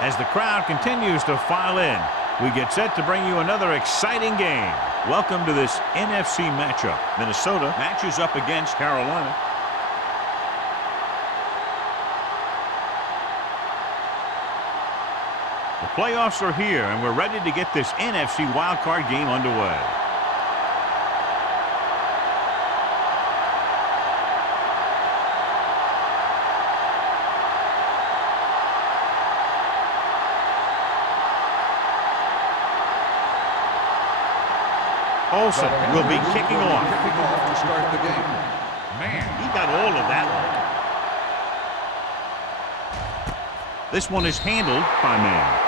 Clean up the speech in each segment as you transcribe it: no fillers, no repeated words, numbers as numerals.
As the crowd continues to file in, we get set to bring you another exciting game. Welcome to this NFC matchup. Minnesota matches up against Carolina. The playoffs are here, and we're ready to get this NFC wildcard game underway. Olsen will be kicking off. To start the game. Man, he got all of that one. This one is handled by man.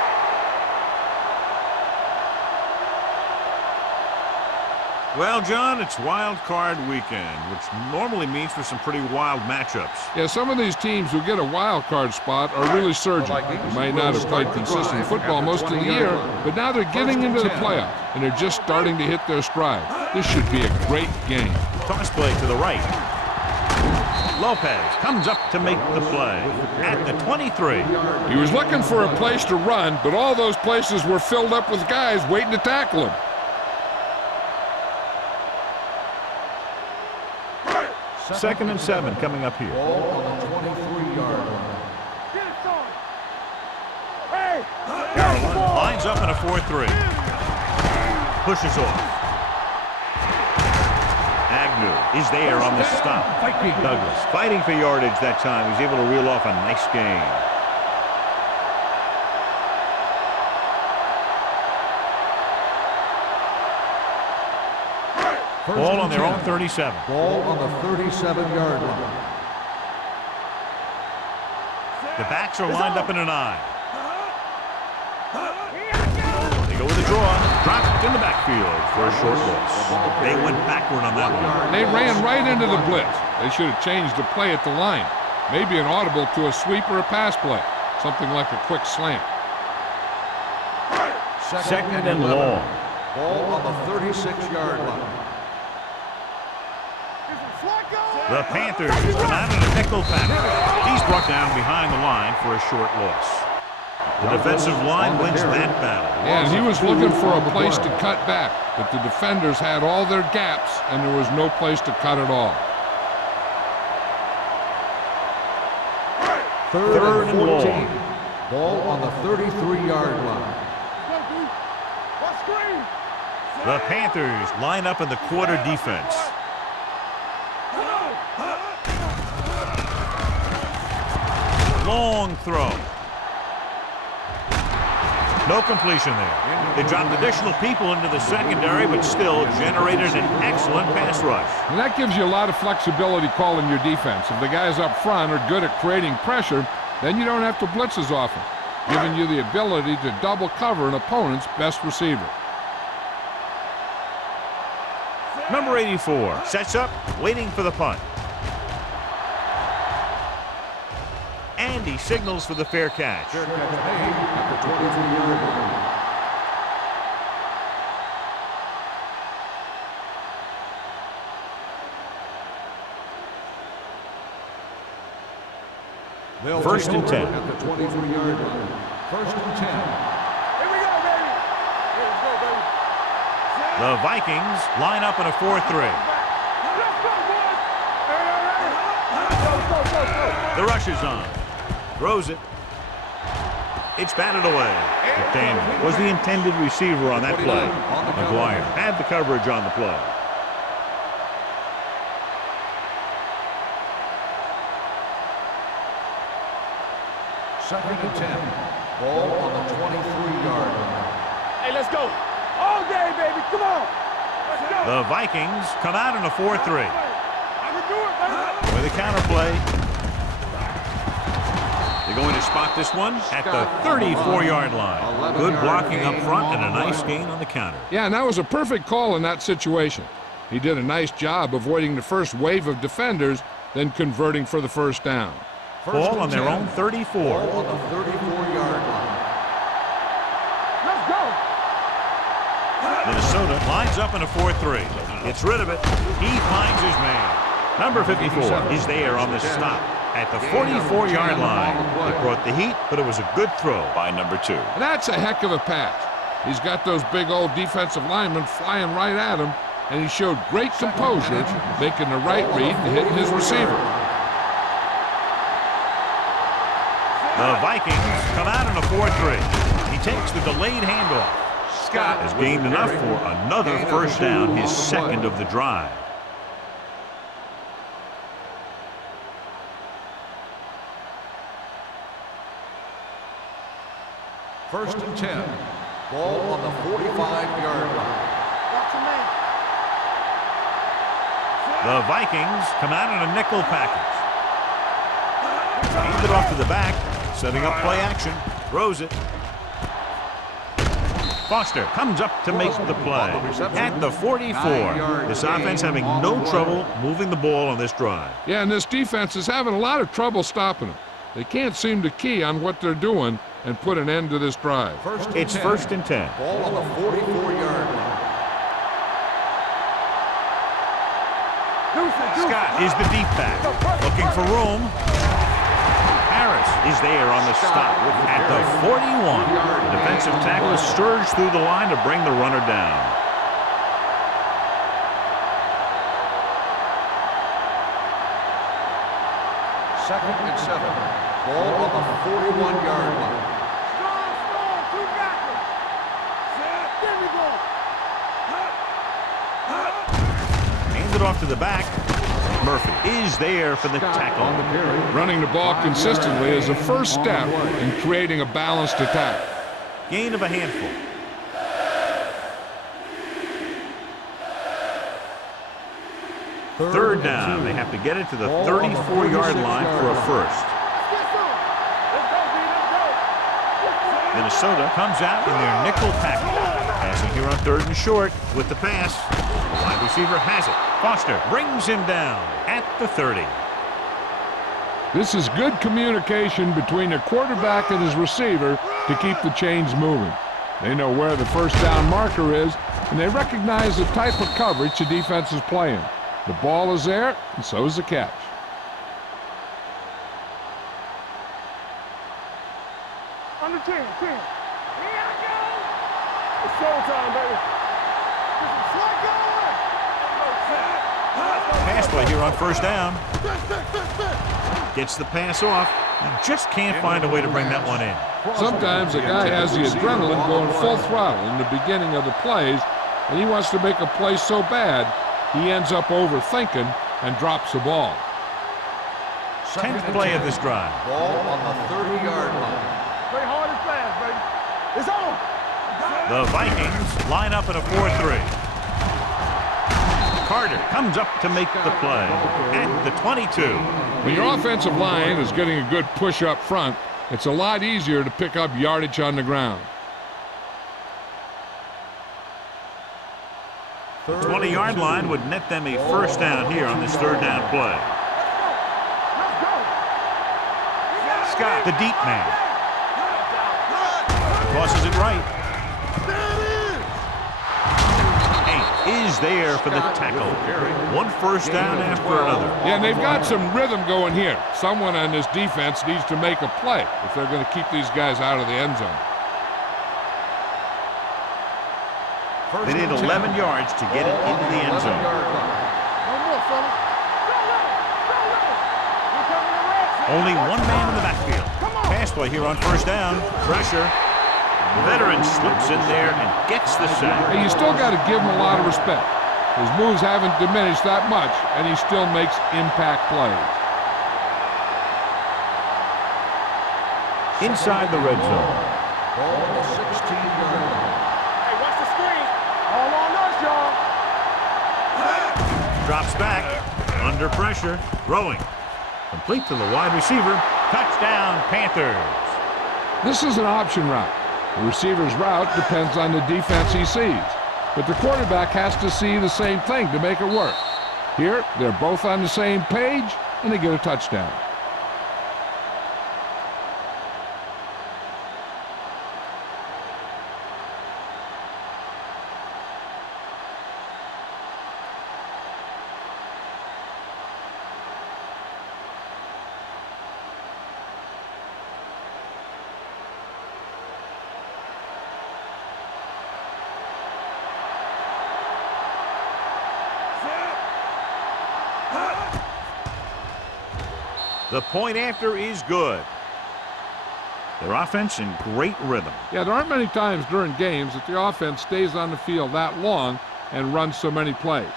Well, John, it's wild card weekend, which normally means for some pretty wild matchups. Yeah, some of these teams who get a wild card spot are really surging. They might not have played consistent football most of the year, but now they're getting into the playoffs, and they're just starting to hit their stride. This should be a great game. Toss play to the right. Lopez comes up to make the play at the 23. He was looking for a place to run, but all those places were filled up with guys waiting to tackle him. Second and 7 coming up here. Ball on the 23-yard line. Carolina lines up in a 4-3. Pushes off. Agnew is there on the stop. Douglas fighting for yardage that time. He's able to reel off a nice gain. Ball on their own 37. Ball on the 37-yard line. The backs are lined up in an I. They go with a draw. Dropped in the backfield for a short loss. They went backward on that one. They ran right into the blitz. They should have changed the play at the line. Maybe an audible to a sweep or a pass play. Something like a quick slant. Second and long. Ball on the 36-yard line. The Panthers come out in a nickel package. He's brought down behind the line for a short loss. The defensive line wins that battle. Yeah, and he was looking for a place to cut back, but the defenders had all their gaps, and there was no place to cut at all. Third and 14. Ball on the 33-yard line. The Panthers line up in the quarter defense. Long throw. No completion there. They dropped additional people into the secondary, but still generated an excellent pass rush. And that gives you a lot of flexibility calling your defense. If the guys up front are good at creating pressure, then you don't have to blitz as often, giving you the ability to double cover an opponent's best receiver. Number 84 sets up, waiting for the punt. And he signals for the fair catch. Fair catch made at the 23-yard line. First and 10. At the 23-yard line. First and 10. Here we go, baby. Here we go, baby. The Vikings line up in a 4-3. Let's go, boys. Go. The rush is on. Throws it. It's batted away. McDaniel was the intended receiver on that play. McGuire had the coverage on the play. Second and 10. Ball on the 23-yard line. Hey, let's go. All day, baby. Come on. Let's go. The Vikings come out in a 4-3. I can do it, baby. With a counter play. They're going to spot this one at the 34-yard line. Good blocking up front and a nice gain on the counter. Yeah, and that was a perfect call in that situation. He did a nice job avoiding the first wave of defenders, then converting for the first down. Ball on their own 34. Ball on the 34-yard line. Let's go. Minnesota lines up in a 4-3. Gets rid of it. He finds his man. Number 54 is there on the stop. At the 44-yard line, it brought the heat, but it was a good throw by number 2. And that's a heck of a pass. He's got those big old defensive linemen flying right at him, and he showed great composure, making the right read and hitting his receiver. The Vikings come out in a 4-3. He takes the delayed handoff. Scott has gained enough for another first down, his second of the drive. First and 10. Ball on the 45-yard line. The Vikings come out in a nickel package. Hand it off to the back, setting up play action, throws it. Foster comes up to make the play. At the 44, this offense having no trouble moving the ball on this drive. Yeah, and this defense is having a lot of trouble stopping them. They can't seem to key on what they're doing and put an end to this drive. It's first and 10. Ball on the 44-yard line. Scott is the deep back, looking for room. Harris is there on the stop at the 41. The defensive tackle surged through the line to bring the runner down. Second and 7. Ball on the 41-yard line. Hand it off to the back. Murphy is there for the tackle. Running the ball consistently is a first step in creating a balanced attack. Gain of a handful. Third down. They have to get it to the 34-yard line for a first. Minnesota comes out in their nickel package. Passing here on 3rd and short with the pass. The wide receiver has it. Foster brings him down at the 30. This is good communication between the quarterback and his receiver to keep the chains moving. They know where the first down marker is, and they recognize the type of coverage the defense is playing. The ball is there, and so is the catch. Under 10. Here I go. It's showtime, baby. Pass play here on first down. Gets the pass off. He just can't find a way to bring that one in. Sometimes a guy has the adrenaline going full throttle in the beginning of the plays, and he wants to make a play so bad, he ends up overthinking and drops the ball. 10th play of this drive. Ball on the 30-yard line. Play hard and fast, baby. It's on. The Vikings line up in a 4-3. Carter comes up to make the play at the 22. When your offensive line is getting a good push up front, it's a lot easier to pick up yardage on the ground. The 20-yard line would net them a first down here on this third down play. Scott, the deep man. Tosses it right. Is there for the tackle. One first down after another. Yeah, and they've got some rhythm going here. Someone on this defense needs to make a play if they're going to keep these guys out of the end zone. They need 11 yards to get it into the end zone. Only one man in the backfield. Pass play here on first down. Pressure. The veteran slips in there and gets the sack. Hey, you still got to give him a lot of respect. His moves haven't diminished that much, and he still makes impact plays. Inside the red zone. Ball on the 16-yard line. Hey, watch the screen. All on us, y'all. Drops back. Under pressure. Throwing. Complete to the wide receiver. Touchdown, Panthers. This is an option route. The receiver's route depends on the defense he sees, but the quarterback has to see the same thing to make it work. Here, they're both on the same page, and they get a touchdown. The point after is good. Their offense in great rhythm. Yeah, there aren't many times during games that the offense stays on the field that long and runs so many plays.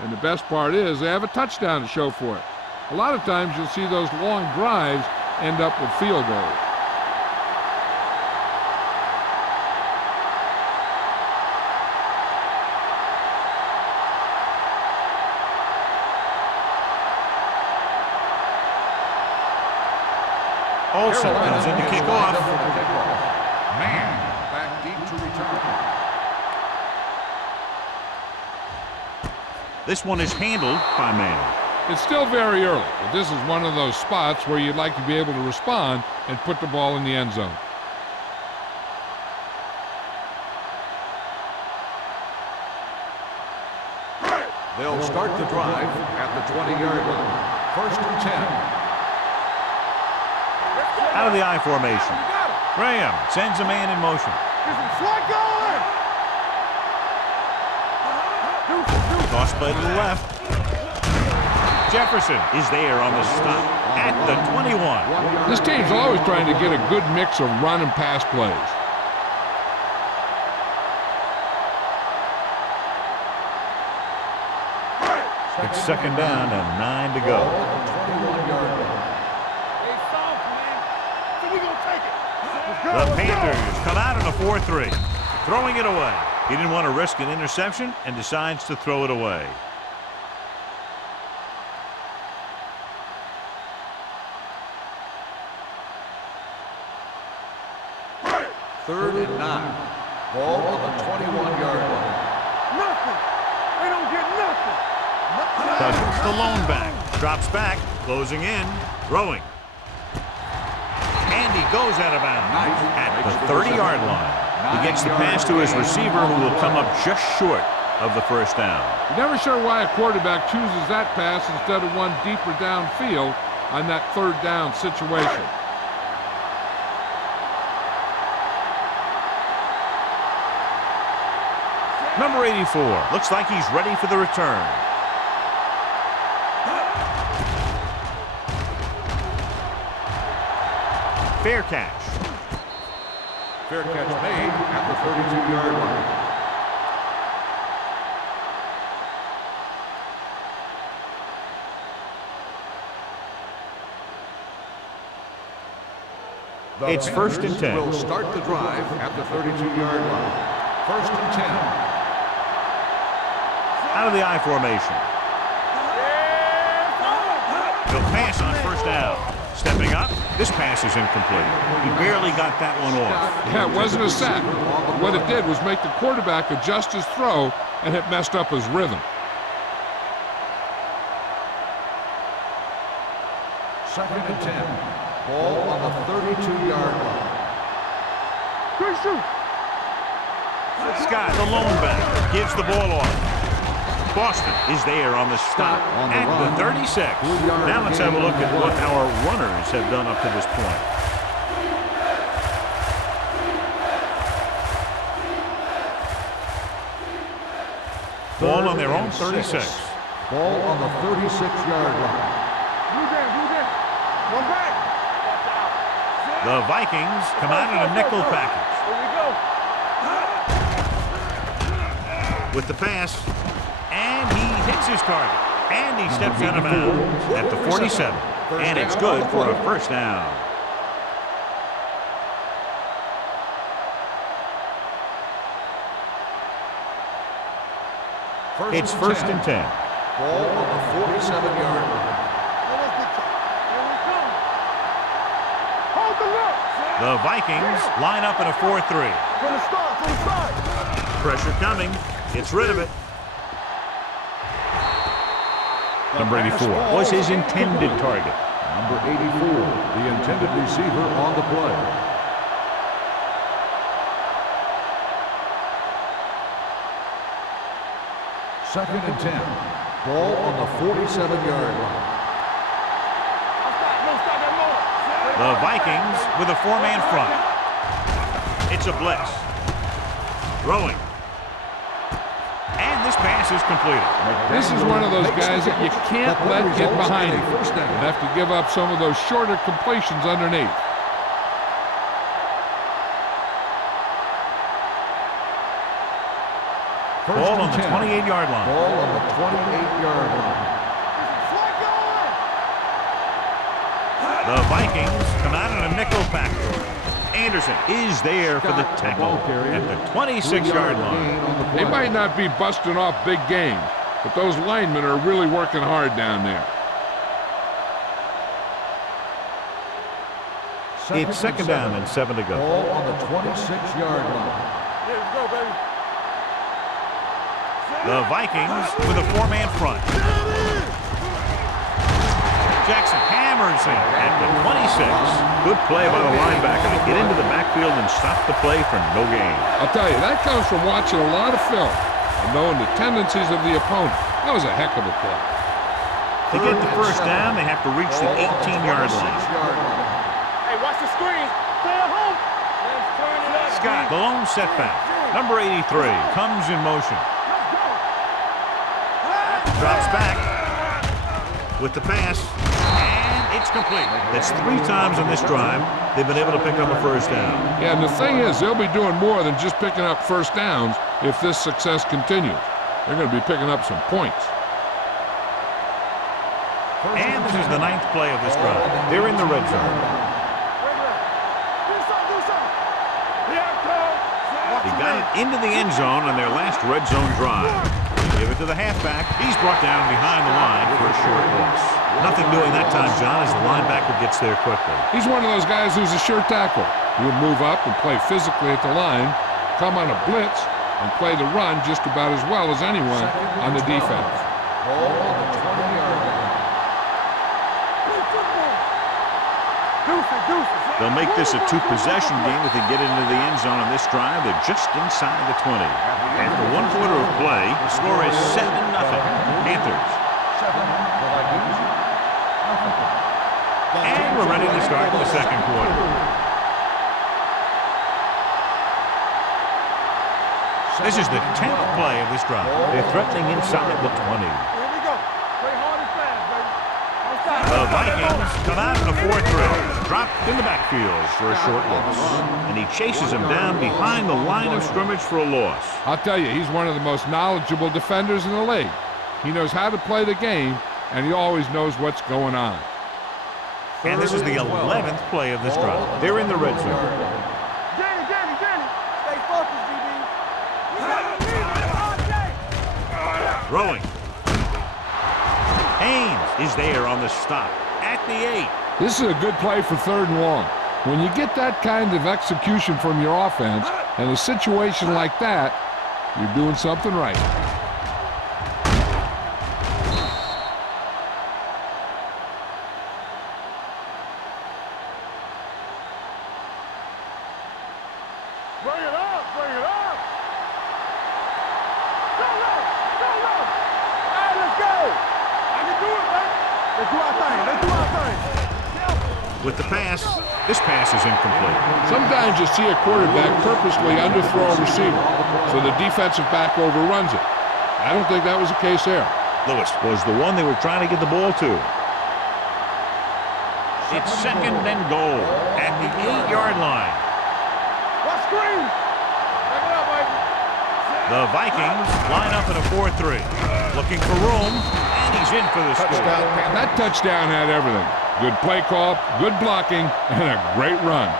And the best part is they have a touchdown to show for it. A lot of times you'll see those long drives end up with field goals. Olsen comes in to kick off. Man, back deep to return. This one is handled by Man. It's still very early, but this is one of those spots where you'd like to be able to respond and put the ball in the end zone. They'll start the drive at the 20-yard line. 1st and 10. Out of the I formation. Graham sends a man in motion. Toss play to the left. Jefferson is there on the stop at the 21. This team's always trying to get a good mix of run and pass plays. It's 2nd down and 9 to go. The Panthers come out in a 4-3, throwing it away. He didn't want to risk an interception and decides to throw it away. Third and 9. Ball on the 21-yard line. Nothing. They don't get nothing. Cousins, the lone back, drops back, closing in, throwing. And he goes out of bounds at the 30-yard line. He gets the pass to his receiver, who will come up just short of the 1st down. You're never sure why a quarterback chooses that pass instead of one deeper downfield on that 3rd down situation. Number 84 looks like he's ready for the return. Fair catch. Fair catch made at the 32-yard line. It's 1st and 10. Will start the drive at the 32-yard line. 1st and 10. Out of the I formation. He'll pass on 1st down. Stepping up, this pass is incomplete. He barely got that one off. Yeah, it wasn't a sack. What it did was make the quarterback adjust his throw, and it messed up his rhythm. 2nd and 10. Ball on the 32-yard line. Scott, the lone back, gives the ball off. Boston is there on the stop at the 36. Now let's have a look at what our runners have done up to this point. Ball on their own 36. Ball on the 36-yard line. One back. The Vikings come out in a nickel package. With the pass, and he hits his target, and he steps out of bounds at the 47, and it's good for a 1st down. It's 1st and 10. Ball on the 47-yard line. The Vikings line up in a 4-3. Pressure coming. Gets rid of it. Number 84 was his intended target. Number 84, the intended receiver on the play. Second and 10. Ball on the 47-yard line. The Vikings with a 4-man front. It's a blitz. Throwing. And this pass is completed. This is one of those guys that you can't let get behind him. You have to give up some of those shorter completions underneath. Ball on the 28-yard line. Ball on the 28-yard line. The Vikings come out in a nickel package. Anderson is there for the tackle at the 26-yard line. They might not be busting off big game, but those linemen are really working hard down there. It's second down and 7 to go. Ball on the 26-yard line. Let's go, baby. The Vikings with a 4-man front. Jackson hammers him at the 26. Good play by the linebacker to get into the backfield and stop the play for no gain. I'll tell you, that comes from watching a lot of film and knowing the tendencies of the opponent. That was a heck of a play. To get the first down, they have to reach the 18-yard line. Hey, watch the screen. Stay at home. Let's turn it up. Scott, the lone setback. Number 83 comes in motion. Drops back with the pass, and it's complete. That's 3 times on this drive they've been able to pick up a first down. Yeah, and the thing is, they'll be doing more than just picking up first downs if this success continues. They're going to be picking up some points. And this is the 9th play of this drive. They're in the red zone. They got it into the end zone on their last red zone drive. Give it to the halfback. He's brought down behind the line for a short loss. Nothing doing that time, John, as the linebacker gets there quickly. He's one of those guys who's a sure tackle. He'll move up and play physically at the line, come on a blitz, and play the run just about as well as anyone on the defense. Ball on the 20-yard line. They'll make this a 2-possession game if they get into the end zone on this drive. They're just inside the 20. After 1 quarter of play, the score is 7-0. Panthers. And we're ready to start the second quarter. This is the 10th play of this drive. They're threatening inside the 20. Here we go. Play hard and fast, baby. The Vikings come out in a 4-3. Dropped in the backfield for a short loss. And he chases him down behind the line of scrimmage for a loss. I'll tell you, he's one of the most knowledgeable defenders in the league. He knows how to play the game, and he always knows what's going on. And this is the 11th play of this drive. They're in the red zone. Danny. Stay focused, DB. Throwing. Haynes is there on the stop at the 8. This is a good play for 3rd and long. When you get that kind of execution from your offense in a situation like that, you're doing something right. Bring it up. Go. All right, let's go. I can do it, man. Let's do our thing. With the pass, this pass is incomplete. Sometimes you see a quarterback purposely underthrow a receiver, so the defensive back overruns it. I don't think that was the case there. Lewis was the one they were trying to get the ball to. It's 2nd and goal at the 8-yard line. Watch screen. Back it up, baby. The Vikings line up in a 4-3. Looking for room, and he's in for the score. That touchdown had everything. Good play call, good blocking, and a great run.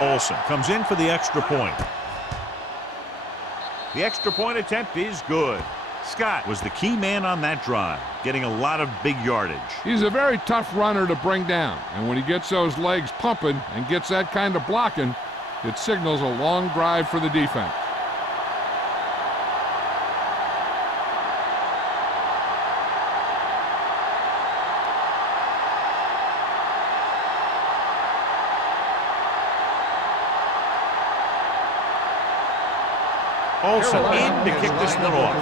Olsen comes in for the extra point. The extra point attempt is good. Scott was the key man on that drive, getting a lot of big yardage. He's a very tough runner to bring down, and when he gets those legs pumping and gets that kind of blocking, it signals a long drive for the defense. Olsen in to kick this one off.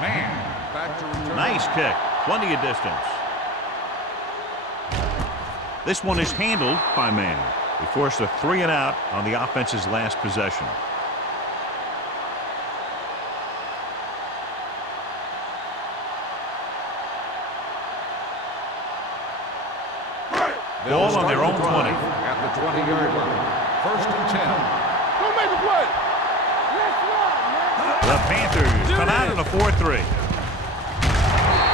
Man, back to return. Nice kick. Plenty of distance. This one is handled by Manning. He forced a 3 and out on the offense's last possession. Ball on their own 20. At the 20-yard line. First and 10. Don't make a play. Let's run, man. The Panthers come out in a 4-3.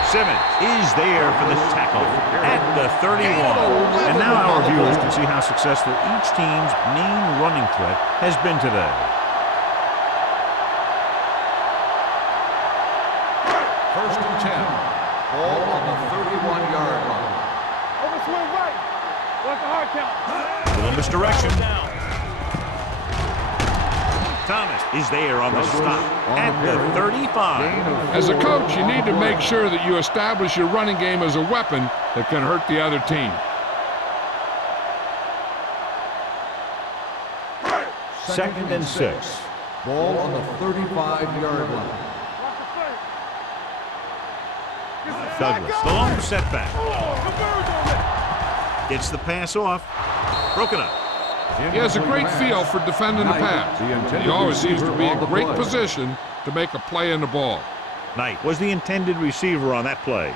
Simmons is there for the tackle at the 31. And now our viewers can see how successful each team's main running threat has been today. First and 10. Ball on the 31-yard line. Over swing right. What's the hard count? Little misdirection. Thomas is there on the stop at the 35. As a coach, you need to make sure that you establish your running game as a weapon that can hurt the other team. Second and 6. Ball on the 35-yard line. Watch the play. Douglas, the long setback. Gets the pass off. Broken up. He has a great feel for defending the pass. He always seems to be in great position to make a play in the ball. Knight was the intended receiver on that play.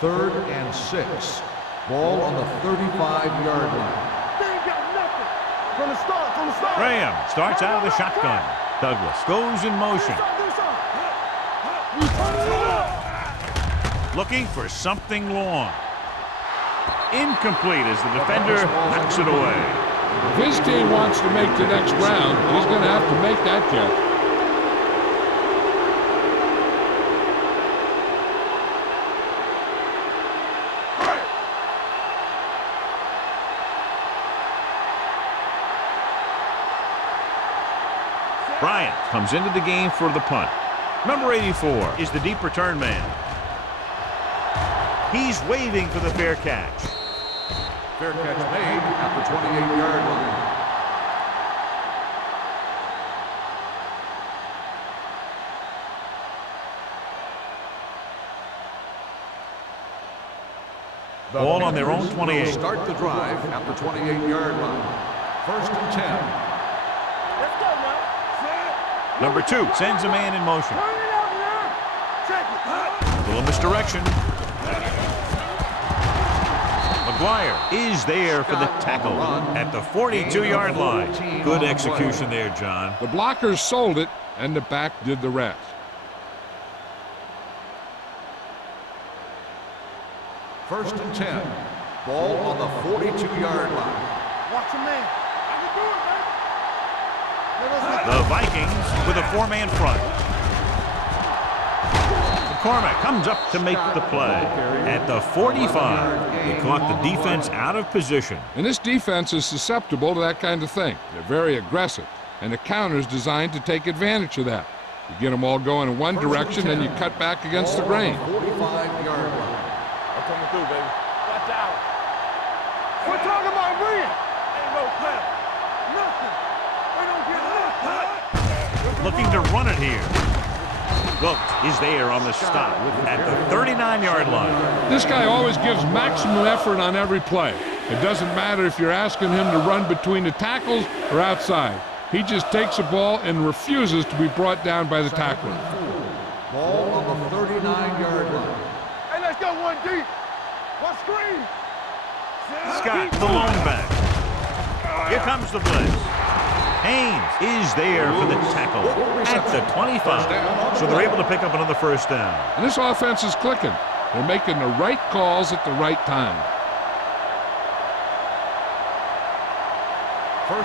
Third and 6. Ball on the 35-yard line. They ain't got nothing. From the start. Graham starts out of the shotgun. Douglas goes in motion. Looking for something long. Incomplete as the defender knocks it away. If his team wants to make the next round, he's going to have to make that catch. Bryant comes into the game for the punt. Number 84 is the deep return man. He's waiting for the fair catch. Fair catch made at the 28-yard line. Ball on their own 28. Start the drive at the 28-yard line. First and 10. Let's go now. Number 2 sends a man in motion. Turn it out now. Check it. Little misdirection. McGuire is there for the tackle at the 42-yard line. Good execution there, John. The blockers sold it, and the back did the rest. First and 10. Ball on the 42-yard line. Watch your man. I can do it, man. The Vikings with a 4-man front. McCormick comes up to make the play. At the 45, he caught the defense out of position. And this defense is susceptible to that kind of thing. They're very aggressive, and the counter's designed to take advantage of that. You get them all going in one direction, then you cut back against the grain. 45-yard line. I'm coming through, baby. Watch out. We're talking about brilliant. Ain't no crap. Nothing. We don't get nothing. Looking to run it here. Wilkes is there on the stop at the 39-yard line. This guy always gives maximum effort on every play. It doesn't matter if you're asking him to run between the tackles or outside. He just takes the ball and refuses to be brought down by the tackler. Ball on the 39-yard line. Hey, let's go one deep. One screen. Scott, the lone back. Here comes the blitz. Haynes is there for the tackle at the 25. So they're able to pick up another first down. And this offense is clicking. They're making the right calls at the right time.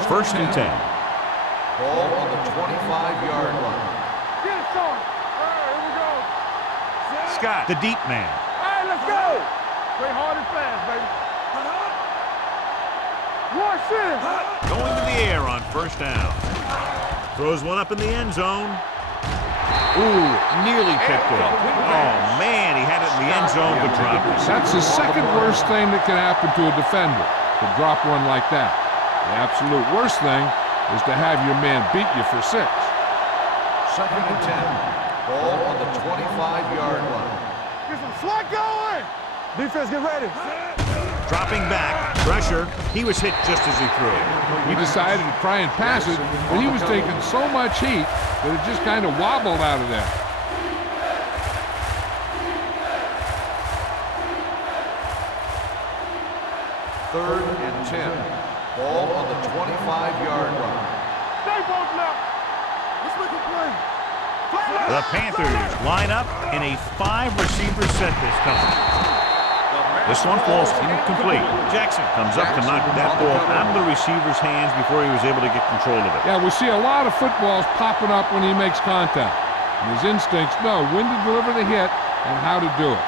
First and 10. Ball on the 25-yard line. Get it, son. All right, here we go. Scott, the deep man. All right, let's go. Play hard and fast, baby. Watch this. Going to the air on first down. Throws one up in the end zone. Ooh, nearly picked it. Oh, man, he had it in the end zone but dropped it. That's the second worst thing that can happen to a defender, to drop one like that. The absolute worst thing is to have your man beat you for 6. 2nd and 10. Ball on the 25-yard line. Get some slack going. Defense, get ready. Dropping back, pressure. He was hit just as he threw. He decided to try and pass it, but he was taking so much heat that it just kind of wobbled out of there. Third and 10. Ball on the 25-yard line. Stay both left. Let's make a play. The Panthers line up in a 5-receiver set this time. This one falls incomplete. Jackson comes up to knock that ball out of the receiver's hands before he was able to get control of it. Yeah, we see a lot of footballs popping up when he makes contact. And his instincts know when to deliver the hit and how to do it.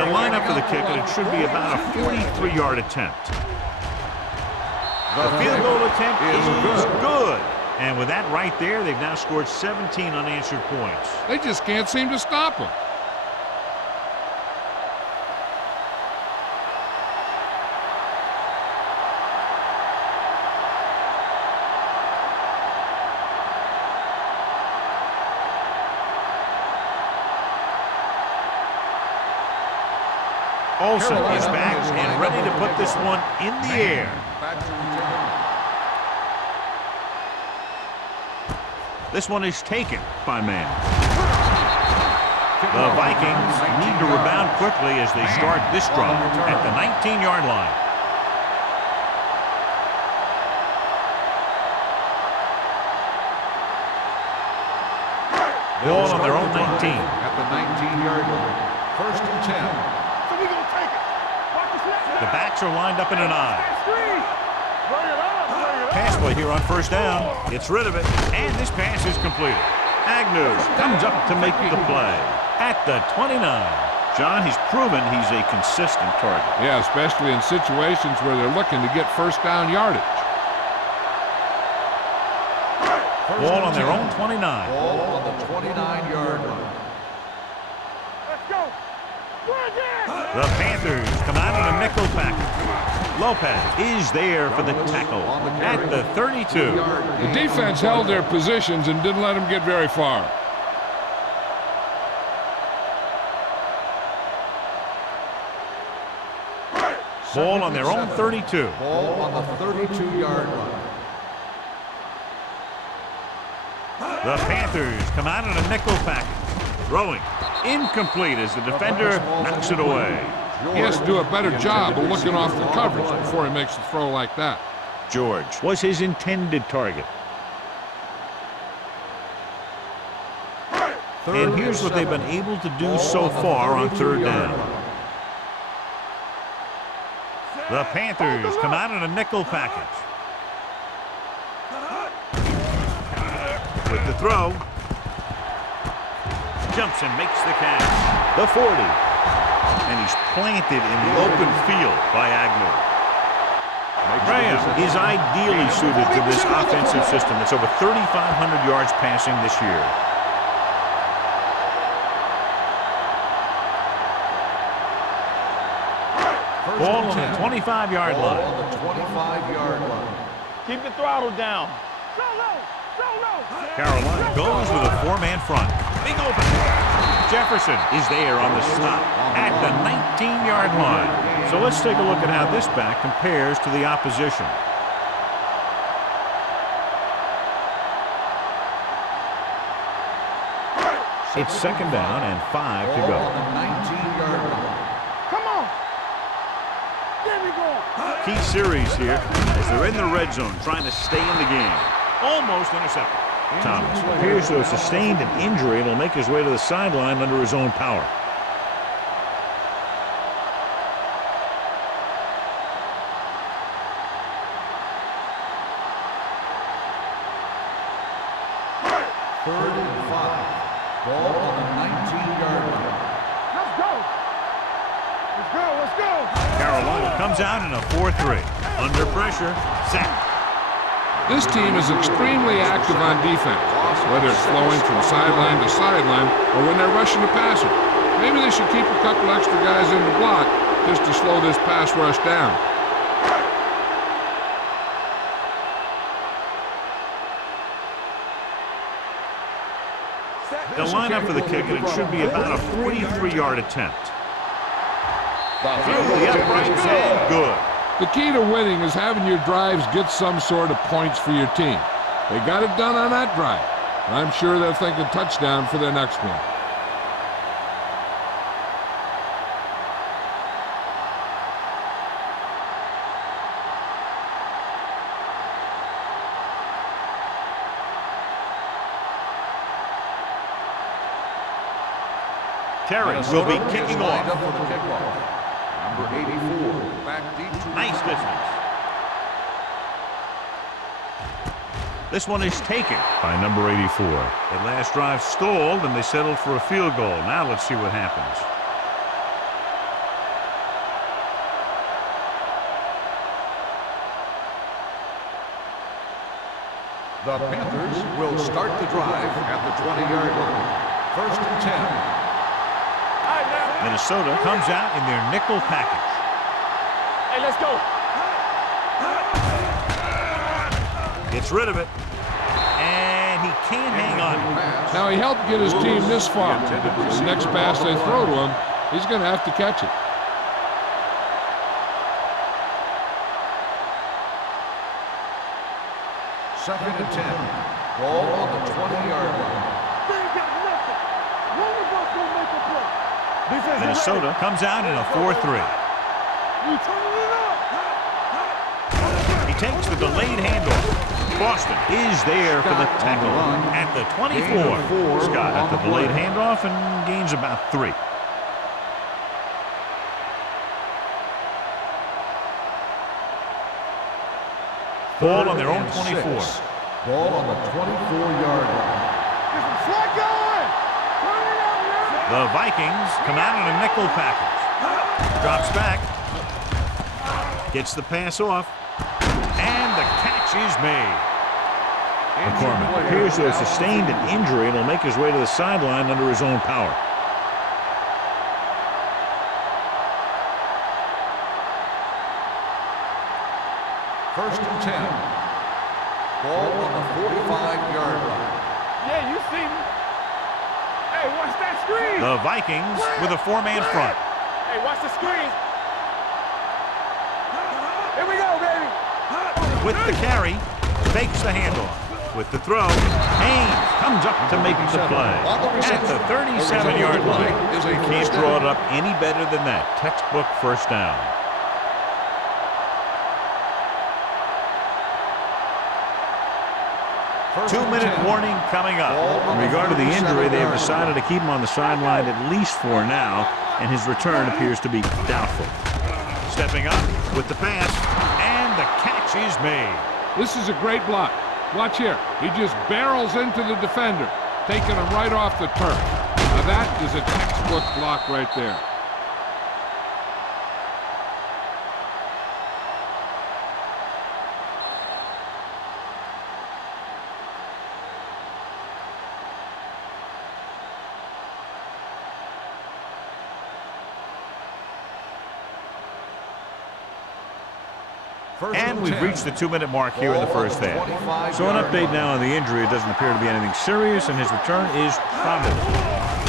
They'll line up for the kick, and it should be about a 43-yard attempt. The field goal attempt is good. And with that right there, they've now scored 17 unanswered points. They just can't seem to stop him. Olsen is back and ready to put this one in the air. This one is taken by man. The Vikings need to rebound quickly as they start this drive at the 19-yard line. Ball on their own 19. At the 19-yard line. 1st and 10. So we gonna take it. Watch the snap. The backs are lined up in an eye. Screen. Bring it up. Bring it up. Pass play here on 1st down. Gets rid of it, and this pass is completed. Agnews comes up to make the play at the 29. John, he's proven he's a consistent target. Yeah, especially in situations where they're looking to get 1st down yardage. Ball on their own 29. Ball on the 29-yard line. Let's go. Run again. The Panthers come out in a nickel package. Lopez is there for the tackle at the 32. The defense held their positions and didn't let them get very far. Ball on their own 32. Ball on the 32-yard line. The Panthers come out in a nickel package. Throwing incomplete as the defender knocks it away. He has to do a better job of looking off the coverage before he makes a throw like that. George was his intended target. And here's what they've been able to do so far on 3rd down. The Panthers come out in a nickel package. With the throw. Jumps and makes the catch. The 40. And he's planted in the open field by Agnew. Graham is ideally suited to this offensive system. It's over 3,500 yards passing this year. Ball on the 25-yard line. Ball on the 25-yard line. Keep the throttle down. So low. So low. Carolina goes with a 4-man front. Big open. Jefferson is there on the stop at the 19-yard line. So let's take a look at how this back compares to the opposition. It's 2nd down and 5 to Ball go. on the 19-yard line. Come on. There we go. Key series here as they're in the red zone trying to stay in the game. Almost intercepted. Thomas appears to have sustained an injury and will make his way to the sideline under his own power. Third and 5. Ball on the 19-yard line. Let's go. Let's go. Let's go. Carolina comes out in a 4-3. Under pressure, sack. This team is extremely active on defense, whether it's flowing from sideline to sideline or when they're rushing the passer. Maybe they should keep a couple extra guys in the block just to slow this pass rush down. They'll line up for the kick, and it should be about a 43-yard attempt. Through the uprights and good. The key to winning is having your drives get some sort of points for your team. They got it done on that drive. I'm sure they're thinking touchdown for their next one. Terry will be kicking off. For the kickoff. Number 84, back deep. Nice distance. This one is taken by number 84. The last drive stalled, and they settled for a field goal. Now let's see what happens. The Panthers will start the drive at the 20-yard line. 1st and 10. Minnesota comes out in their nickel package. Hey, let's go. Gets rid of it. And he can't hang on. Now, he helped get his team this far. The next pass they throw to him, he's going to have to catch it. Second and 10. Ball on the 20-yard line. They ain't got nothing. One of us will make a play. Minnesota comes out in a 4-3. We turning it up. He takes the delayed handoff. Boston is there for the tackle at the 24. Scott at the delayed handoff and gains about 3. Ball on their own 24. Ball on the 24-yard line. Get some slack going. Turn it out, man. The Vikings come out in a nickel package. Drops back. Gets the pass off. And the catch is made. McCormick appears to have sustained an injury and will make his way to the sideline under his own power. First and 10. Ball on the 45-yard line. Yeah, you see me. Hey, watch that screen. The Vikings with a 4-man front. Hey, watch the screen. Here we go, baby. With the carry, fakes the handoff. With the throw, Haynes comes up to make the play. At the 37-yard line. You can't draw it up any better than that. Textbook first down. Two-minute warning coming up. In regard to the injury, they have decided to keep him on the sideline at least for now, and his return appears to be doubtful. Stepping up with the pass, and the catch is made. This is a great block. Watch here. He just barrels into the defender, taking him right off the turf. Now that is a textbook block right there. And we've reached the 2-minute mark here in the first half. So an update now on the injury. It doesn't appear to be anything serious, and his return is probable.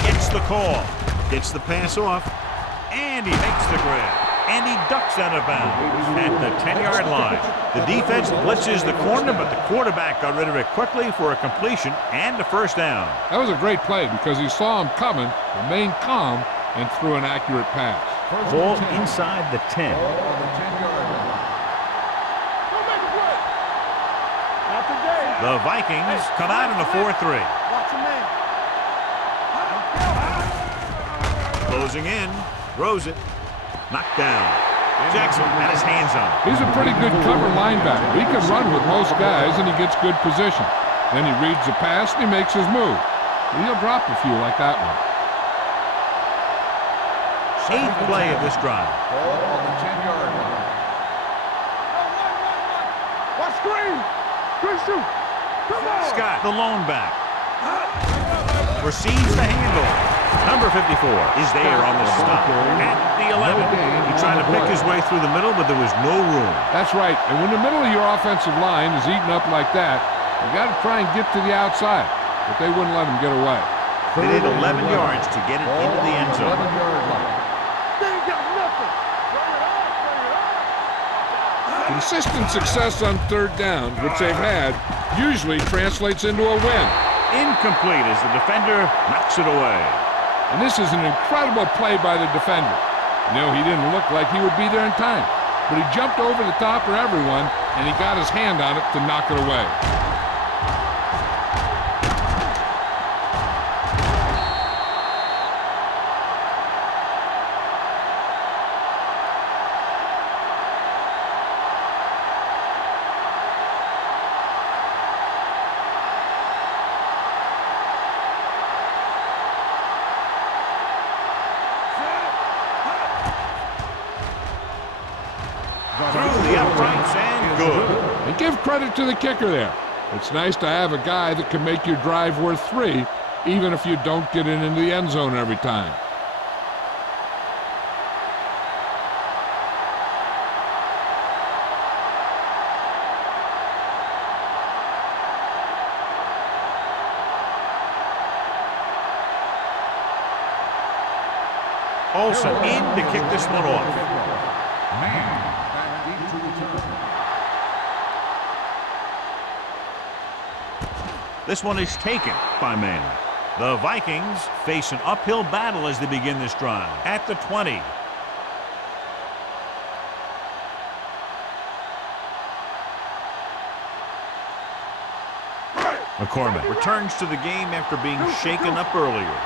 Gets the call. Gets the pass off. And he makes the grab. And he ducks out of bounds at the 10-yard line. The defense blitzes the corner, but the quarterback got rid of it quickly for a completion and a first down. That was a great play because he saw him coming, remained calm, and threw an accurate pass. Ball inside the 10. The Vikings come out in a 4-3. Watch him, man. Closing in, throws it, knocked down. Jackson had his hands on it. He's a pretty good cover linebacker. He can run with most guys, and he gets good position. Then he reads the pass, and he makes his move. He'll drop a few like that one. 8th play of this drive. Ball on the 10-yard line. Watch screen. Good shoot. Come on. Scott, the lone back. Receives the handoff. Number 54 is there on the stop at the 11. He tried to pick his way through the middle, but there was no room. That's right. And when the middle of your offensive line is eaten up like that, you got to try and get to the outside. But they wouldn't let him get away. They need 11 yards to get it into the end zone. Consistent success on third down, which they've had, usually translates into a win. Incomplete as the defender knocks it away. And this is an incredible play by the defender. You know, he didn't look like he would be there in time, but he jumped over the top of everyone, and he got his hand on it to knock it away. Through the uprights and good. And give credit to the kicker there. It's nice to have a guy that can make your drive worth 3, even if you don't get it into the end zone every time. Olsen in to kick this one off. Back deep to return. This one is taken by Manning. The Vikings face an uphill battle as they begin this drive at the 20. McCormick returns to the game after being shaken up earlier.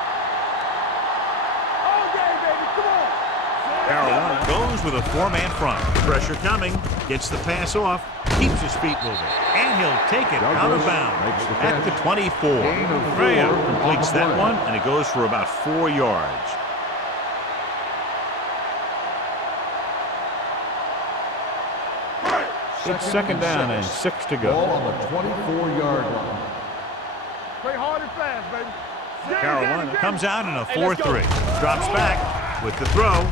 Carolina goes with a 4-man front. Pressure coming, gets the pass off, keeps his feet moving, and he'll take it out of bounds at the 24. Graham completes that one, and it goes for about 4 yards. It's second down and 6 to go. Ball on the 24-yard line. Play hard and fast, baby. Carolina comes out in a 4-3. Drops back with the throw.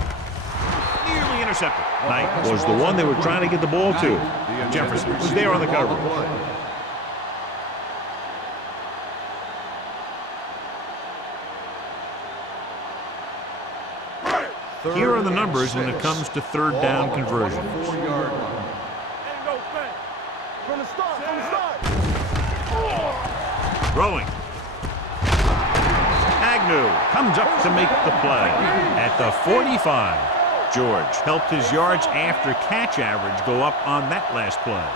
Nearly intercepted. Knight was the one they were trying to get the ball to. Jefferson was there on the coverage. Here are the numbers when it comes to third down conversions. Ain't no thing. From the start. Throwing. Agnew comes up to make the play at the 45. George helped his yards after catch average go up on that last play.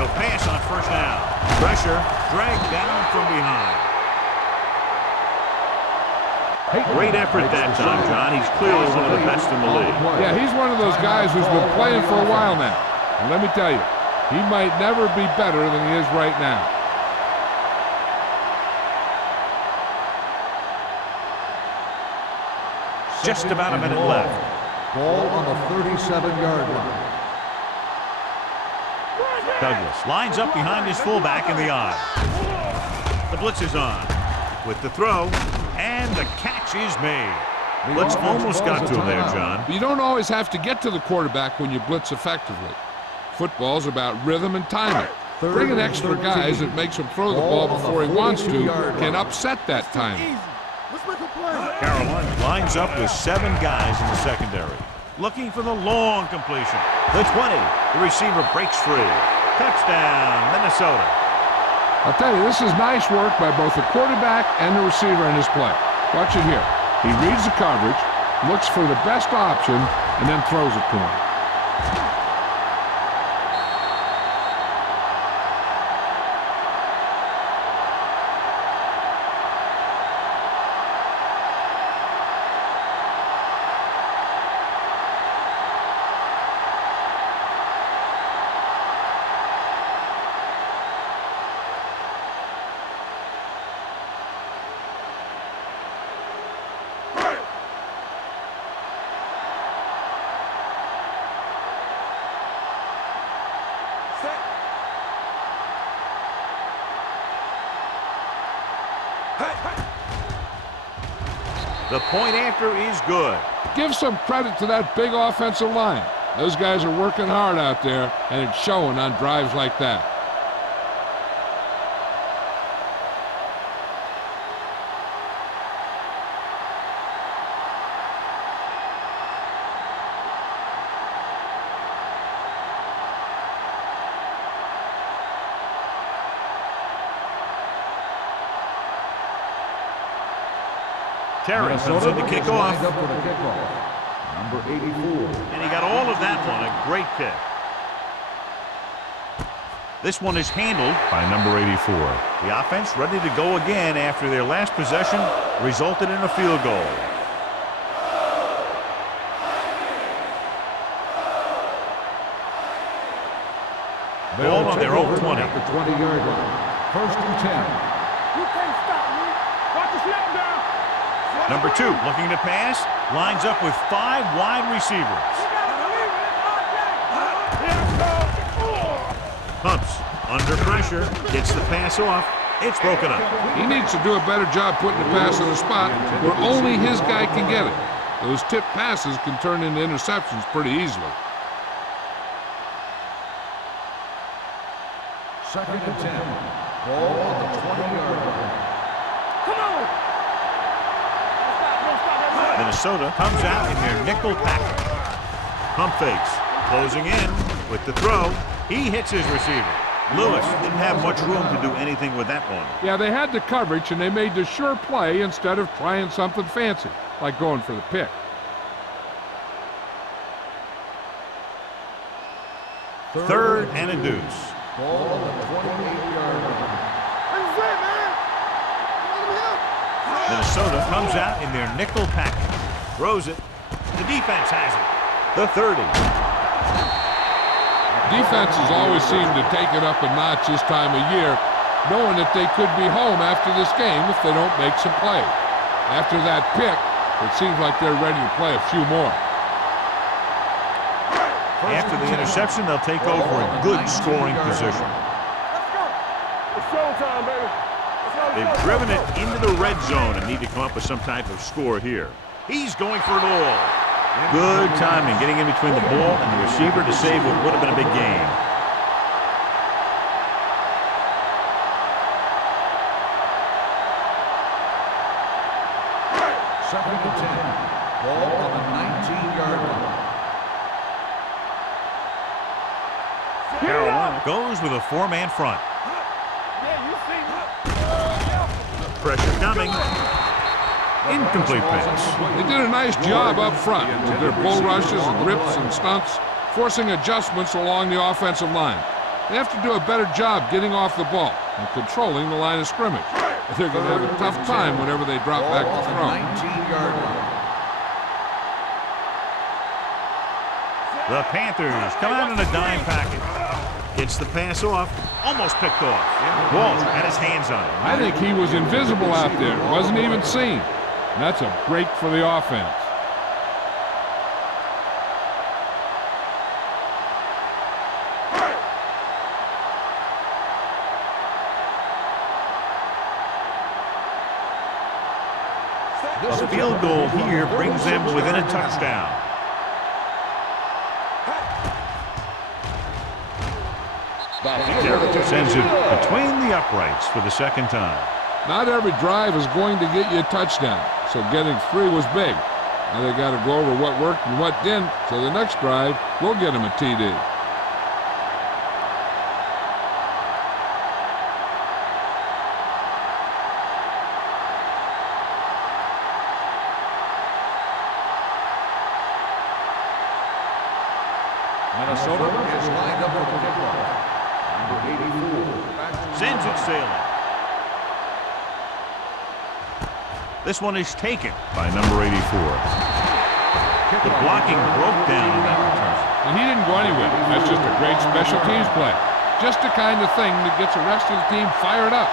He'll pass on first down. Pressure dragged down from behind. Great effort that time, John. He's clearly one of the best in the league. Yeah, he's one of those guys who's been playing for a while now. And let me tell you, he might never be better than he is right now. Just about a minute left. Ball on the 37-yard line. Douglas lines up behind his fullback in the eye. The blitz is on with the throw, and the catch is made. Blitz almost got to him there, John. But you don't always have to get to the quarterback when you blitz effectively. Football's about rhythm and timing. Bringing extra guys that makes him throw the ball before he wants to can upset that timing. Carolina lines up with 7 guys in the secondary. Looking for the long completion. The 20. The receiver breaks free. Touchdown, Minnesota. I'll tell you, this is nice work by both the quarterback and the receiver in his play. Watch it here. He reads the coverage, looks for the best option, and then throws it to him. The point after is good. Give some credit to that big offensive line. Those guys are working hard out there, and it's showing on drives like that. Terry comes in to kick off. Number 84. And he got all of that one. A great kick. This one is handled by number 84. The offense ready to go again after their last possession resulted in a field goal. Ball on their own 20. At the 20-yard line. First and 10. You can't stop me. Watch the snap down. Number 2 looking to pass. Lines up with 5 wide receivers. Pumps under pressure. Gets the pass off. It's broken up. He needs to do a better job putting the pass in a spot where only his guy can get it. Those tip passes can turn into interceptions pretty easily. Second and 10. Ball on the 20-yard line. Come on. Minnesota comes out in their nickel package. Pump fakes. Closing in with the throw. He hits his receiver. Lewis didn't have much room to do anything with that one. Yeah, they had the coverage, and they made the sure play instead of trying something fancy, like going for the pick. Third and a deuce. Ball on the 28-yard line. That's it, man. Let him hit. Minnesota comes out in their nickel package. Throws it. The defense has it. The 30. Defenses always seem to take it up a notch this time of year, knowing that they could be home after this game if they don't make some play. After that pick, it seems like they're ready to play a few more. After the interception, they'll take over a good scoring position. Let's go. It's showtime, baby. They've driven it into the red zone and need to come up with some type of score here. He's going for it all. Good timing, getting in between the ball and the receiver to save what would have been a big game. Second and 10. Ball on the 19-yard line. Carolina goes with a 4-man front. Yeah, you see me. Pressure coming. Incomplete pass. They did a nice job up front with their bull rushes and rips and stunts, forcing adjustments along the offensive line. They have to do a better job getting off the ball and controlling the line of scrimmage. They're going to have a tough time whenever they drop back to throw. 19-yard line. The Panthers come out in a dime package. Gets the pass off. Almost picked off. Walt had his hands on it. I think he was invisible out there. Wasn't even seen. And that's a break for the offense. A field goal here brings them within a touchdown. Terry sends it between the uprights for the second time. Not every drive is going to get you a touchdown, so getting 3 was big. Now they got to go over what worked and what didn't, so the next drive will get them a TD. Minnesota is lined up for the kickoff. Number 84. Sends it sailing. This one is taken by number 84. The blocking broke down on that return. And he didn't go anywhere. That's just a great special teams play. Just the kind of thing that gets the rest of the team fired up.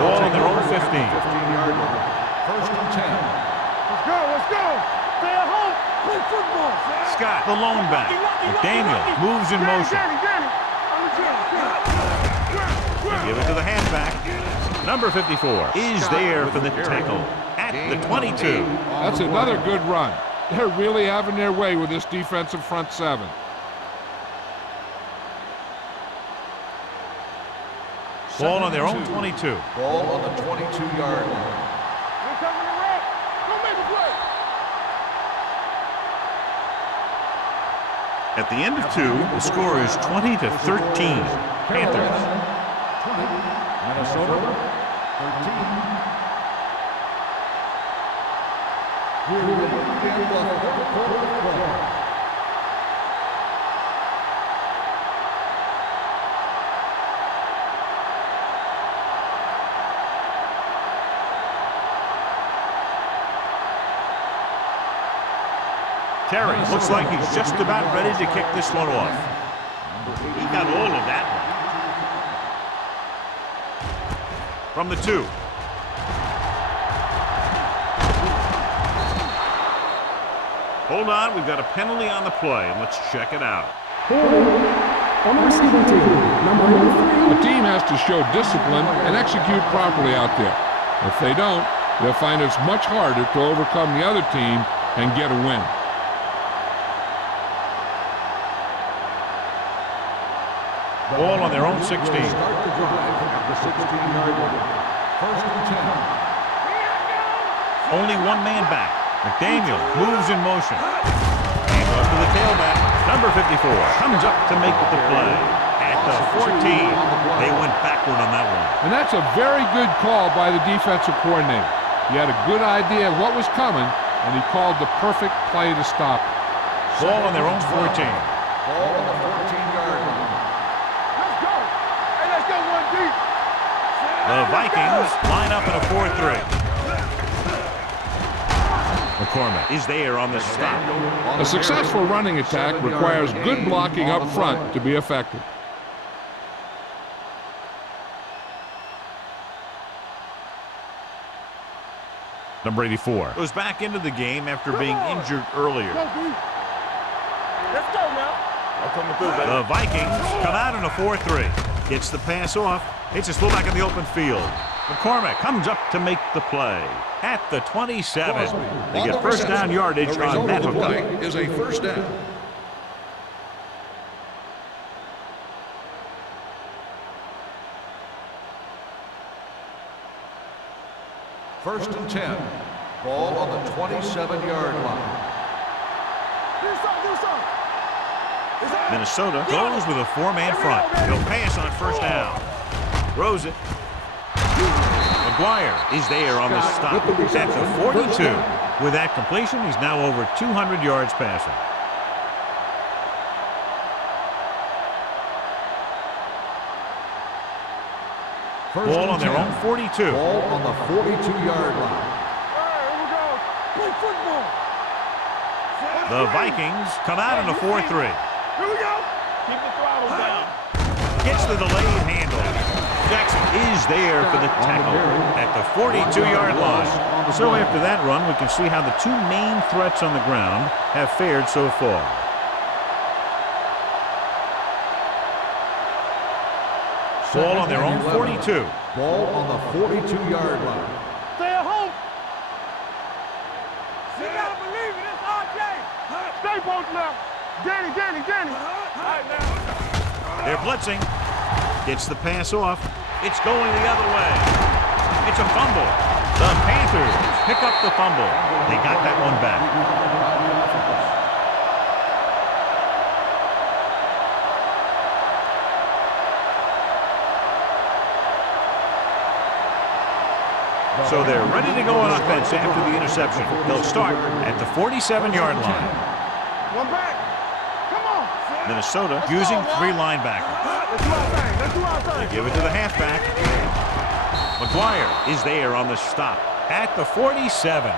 Ball on their own 15. 15-yard line. First and 10. Let's go, let's go. Stay at home. Play football. Scott, the lone back. McDaniel moves in motion. Danny. They give it to the halfback. Number 54 is there for the tackle at the 22. That's another good run. They're really having their way with this defensive front seven. Ball on their own 22. Ball on the 22-yard line. We're coming around. Go make a play. At the end of 2, the score is 20-13. Panthers. 20, Minnesota, 13. Here we go. Terry looks like he's just about ready to kick this one off. He got all of that one. From the 2. Hold on, we've got a penalty on the play, and let's check it out. On the receiving team, number 3. A team has to show discipline and execute properly out there. If they don't, they'll find it's much harder to overcome the other team and get a win. Ball on their own 16. Start the drive at the 16-yard line. First and 10. Only one man back. McDaniel moves in motion. Hand off to the tailback. Number 54 comes up to make the play. At the 14, they went backward on that one. And that's a very good call by the defensive coordinator. He had a good idea of what was coming, and he called the perfect play to stop it. Ball on their own 14. Ball on the 14-yard line. Let's go. Hey, let's go one deep. The Vikings line up in a 4-3. McCormick is there on the stop. A successful running attack requires good blocking up front to be effective. Number 84 goes back into the game after being injured earlier. Go deep. Let's go now. I'm coming through, baby. The Vikings come out in a 4-3. Gets the pass off. Hits his fullback in the open field. McCormick comes up to make the play at the 27. They get first down yardage on that play. Is a first down. First and 10. Ball on the 27-yard line. Do something. Minnesota goes with a 4-man front. He'll pass on first down. Throws it. McGuire is there on the stop at the 42. With that completion, he's now over 200 yards passing. Ball on their own 42. Ball on the 42-yard line. All right, here we go. Play football. The Vikings come out in a 4-3. Here we go. Keep the throttle down. Gets the delayed handoff. Jackson is there for the tackle at the 42-yard line. So after that run, we can see how the two main threats on the ground have fared so far. Ball on their own 42. Ball on the 42-yard line. Stay at home. You gotta believe it. It's RJ. Stay both now. Danny. All right, now. They're blitzing. Gets the pass off. It's going the other way. It's a fumble. The Panthers pick up the fumble. They got that one back. So they're ready to go on offense after the interception. They'll start at the 47-yard line. One back. Come on. Minnesota using 3 linebackers. Let's do our thing. They give it to the halfback. McGuire is there on the stop at the 47.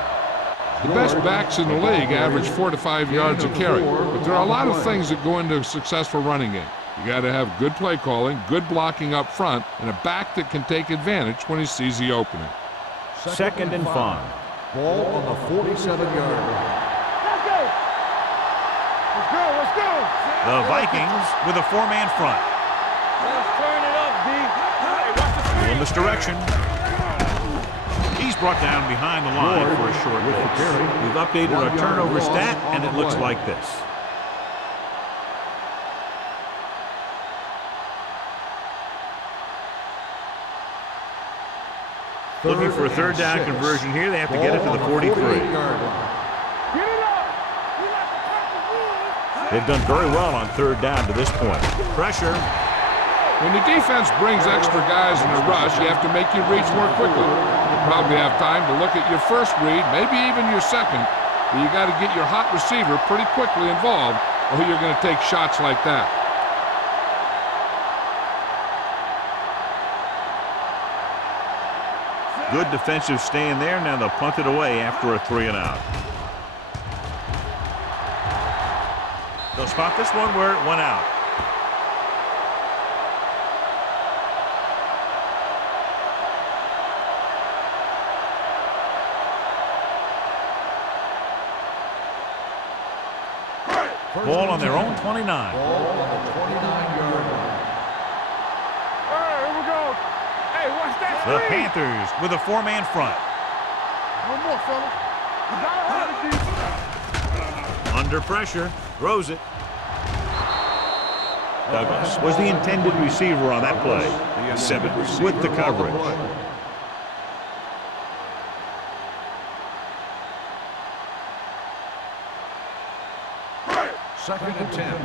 The best backs in the league average 4 to 5 yards a carry, but there are a lot of things that go into a successful running game. You got to have good play calling, good blocking up front, and a back that can take advantage when he sees the opening. Second and 5. Ball on the 47-yard line. Let's go. The Vikings with a 4-man front. Let's turn it up, D. from this direction. He's brought down behind the line for a short loss. We've updated our turnover stat, and it looks like this. Looking for a third down conversion here. They have to get it to the 43. They've done very well on third down to this point. Pressure. When the defense brings extra guys in a rush, you have to make your reads more quickly. You probably have time to look at your first read, maybe even your second, but you got to get your hot receiver pretty quickly involved, or you're going to take shots like that. Good defensive stand there. Now they'll punt it away after a 3-and-out. They'll spot this one where it went out. Ball on their own 29. Ball on the 29-yard line. All right, here we go. Hey, watch that The screen. Panthers with a 4-man front. One more, fella. You gotta have it, D. Under pressure. Throws it. Douglas was the intended receiver on that play. Simmons with the coverage. Second and 10.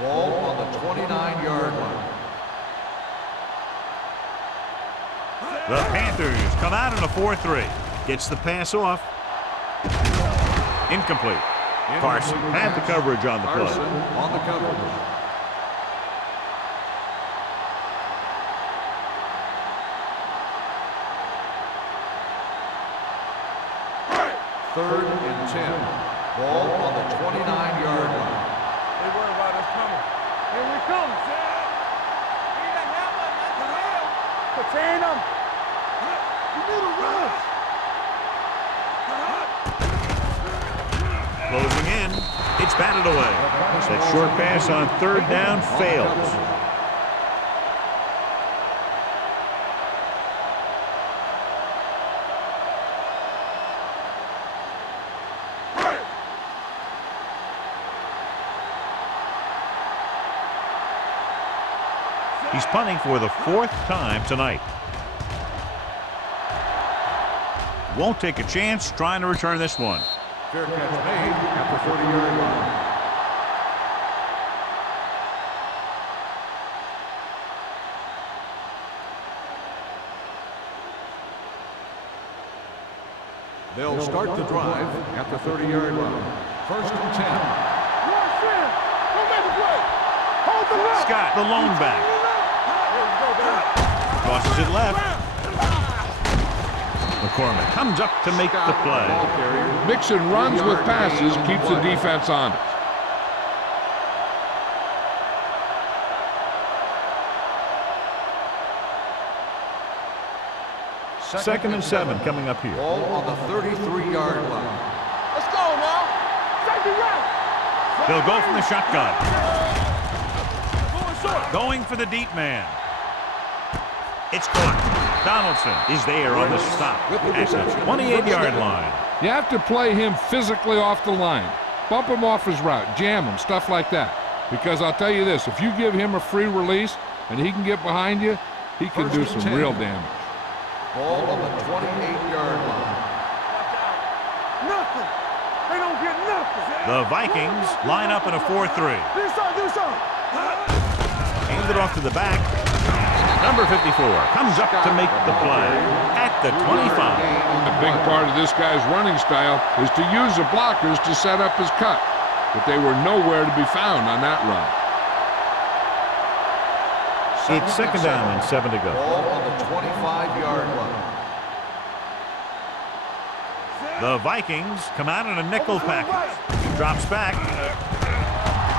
Ball on the 29-yard line. The Panthers come out in a 4-3. Gets the pass off. Incomplete. Carson had the coverage on the Carson play. on the coverage. Third and 10. Ball on the 29-yard line. They worry about us coming. Here we come, Sam. Need a hammer, not the hell. Contain them. You need a rush. Closing in. It's batted away. That short pass on third down fails. He's punting for the 4th time tonight. Won't take a chance trying to return this one. Fair catch made at the 30-yard line. They'll start the drive at the 30-yard line. First and 10. Rush in. Don't make a play. Hold the left. Scott, the lone back. Here we go, baby. Crosses it left. McCormick comes up to make the play. Mixing runs with passes keeps the defense honest. Second and 7 coming up here. Ball on the 33-yard line. Let's go now. Safety right. They'll go from the shotgun. Going short. Going for the deep man. It's caught. Donaldson is there on the stop at the 28-yard line. You have to play him physically off the line. Bump him off his route, jam him, stuff like that. Because I'll tell you this, if you give him a free release and he can get behind you, he can do some real damage. Ball on the 28-yard line. Nothing. They don't get nothing. The Vikings line up in a 4-3. Do something. Hand it off to the back. Number 54 comes up to make the play at the 25. A big part of this guy's running style is to use the blockers to set up his cut, but they were nowhere to be found on that run. It's second down and 7 to go. Ball on the 25-yard line. The Vikings come out in a nickel package. Drops back.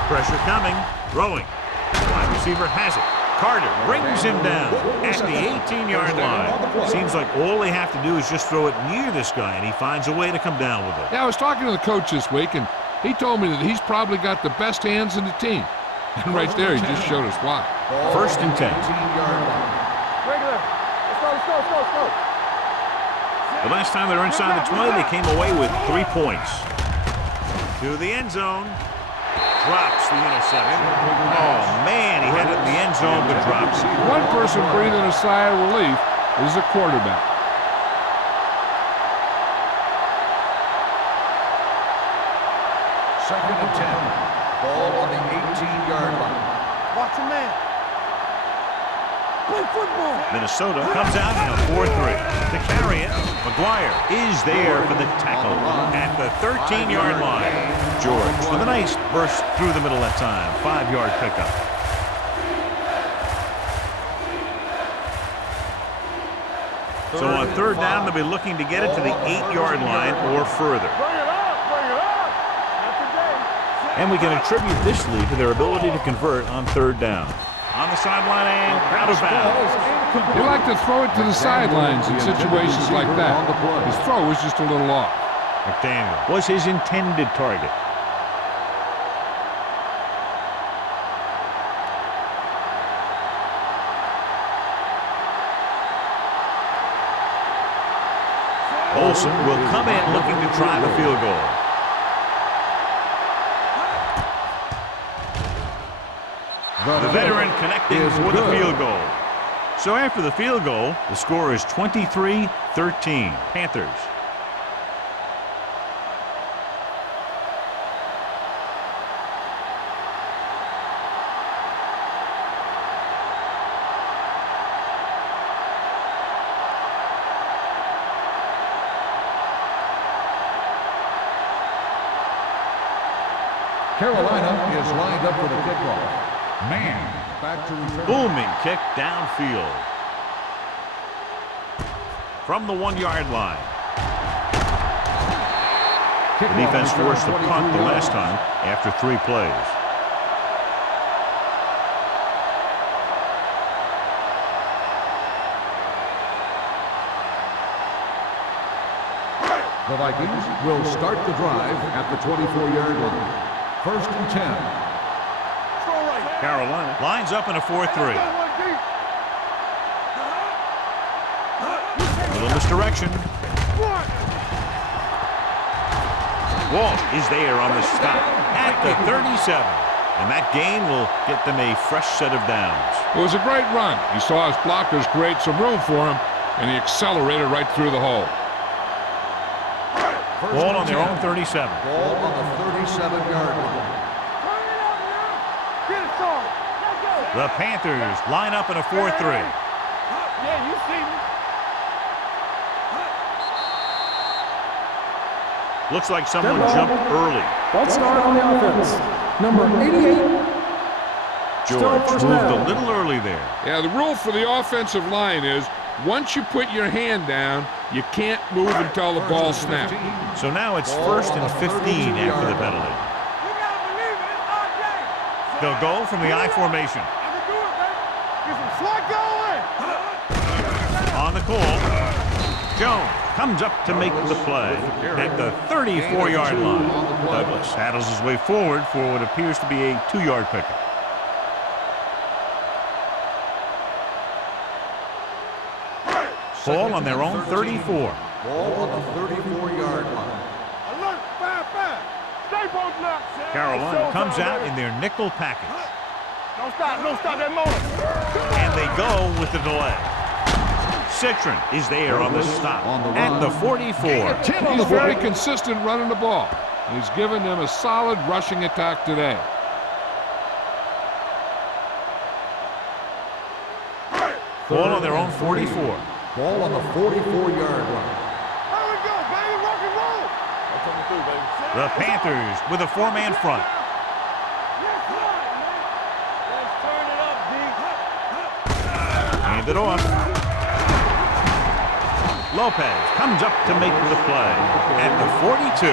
Pressure coming. Throwing. Wide receiver has it. Carter brings him down at the 18-yard line. Seems like all they have to do is just throw it near this guy, and he finds a way to come down with it. Yeah, I was talking to the coach this week, and he told me that he's probably got the best hands in the team. And right there, he just showed us why. First and 10. Regular. Let's The last time they were inside the 20, they came away with 3 points. To the end zone. Drops the interception. Oh, man, he had it in the end zone, but drops it. One person breathing a sigh of relief is the quarterback. Second and 10. Ball on the 18-yard line. Watch a man. Play football. Minnesota comes out in a 4-3. To carry it, McGuire is there for the tackle at the 13-yard line. George with a nice burst through the middle that time. 5-yard pickup. So on third down, they'll be looking to get it to the 8-yard line or further. Bring it up. Bring it up. Not today. And we can attribute this lead to their ability to convert on third down. On the sideline and out of bounds. They like to throw it to the sidelines in situations like that. His throw was just a little off. McDaniel was his intended target. Olsen will come in looking to try the field goal. The veteran connecting for the field goal. So after the field goal, the score is 23-13, Panthers. Carolina is lined up for the kickoff. Man, back to return. Booming kick downfield. From the 1-yard line. The defense forced the punt the last time after 3 plays. The Vikings will start the drive at the 24-yard line. First and 10. Carolina lines up in a 4-3. A little misdirection. Walt is there on the stop at the 37. And that gain will get them a fresh set of downs. It was a great run. He saw his blockers create some room for him, and he accelerated right through the hole. Ball on their own 37. Ball on the 37-yard line. The Panthers line up in a 4-3. Yeah, you see me. Looks like someone jumped early. False start on the offense. Number 88. George moved a little early there. Yeah, the rule for the offensive line is once you put your hand down, you can't move until the ball snaps. So now it's 1st and 15 after the penalty. You gotta believe it. It's our game. They'll go from the I formation. Get some slot going. On the call, Jones comes up to make the play at the 34-yard line. Douglas paddles his way forward for what appears to be a 2-yard pickup. Ball on their own 34. Ball on the 34-yard line. Alert, 5-5. Stay both left. Carolina comes out in their nickel package. Don't stop that motor. And they go with the delay. Citron is there on the stop at the 44. He's very consistent running the ball. He's given them a solid rushing attack today. Ball on their own 44. Ball on the 44-yard line. There we go, baby. Rock and roll. That's what we do, baby. The Panthers with a 4-man front. Let's turn it up, D. Hand it off. Lopez comes up to make the play at the 42.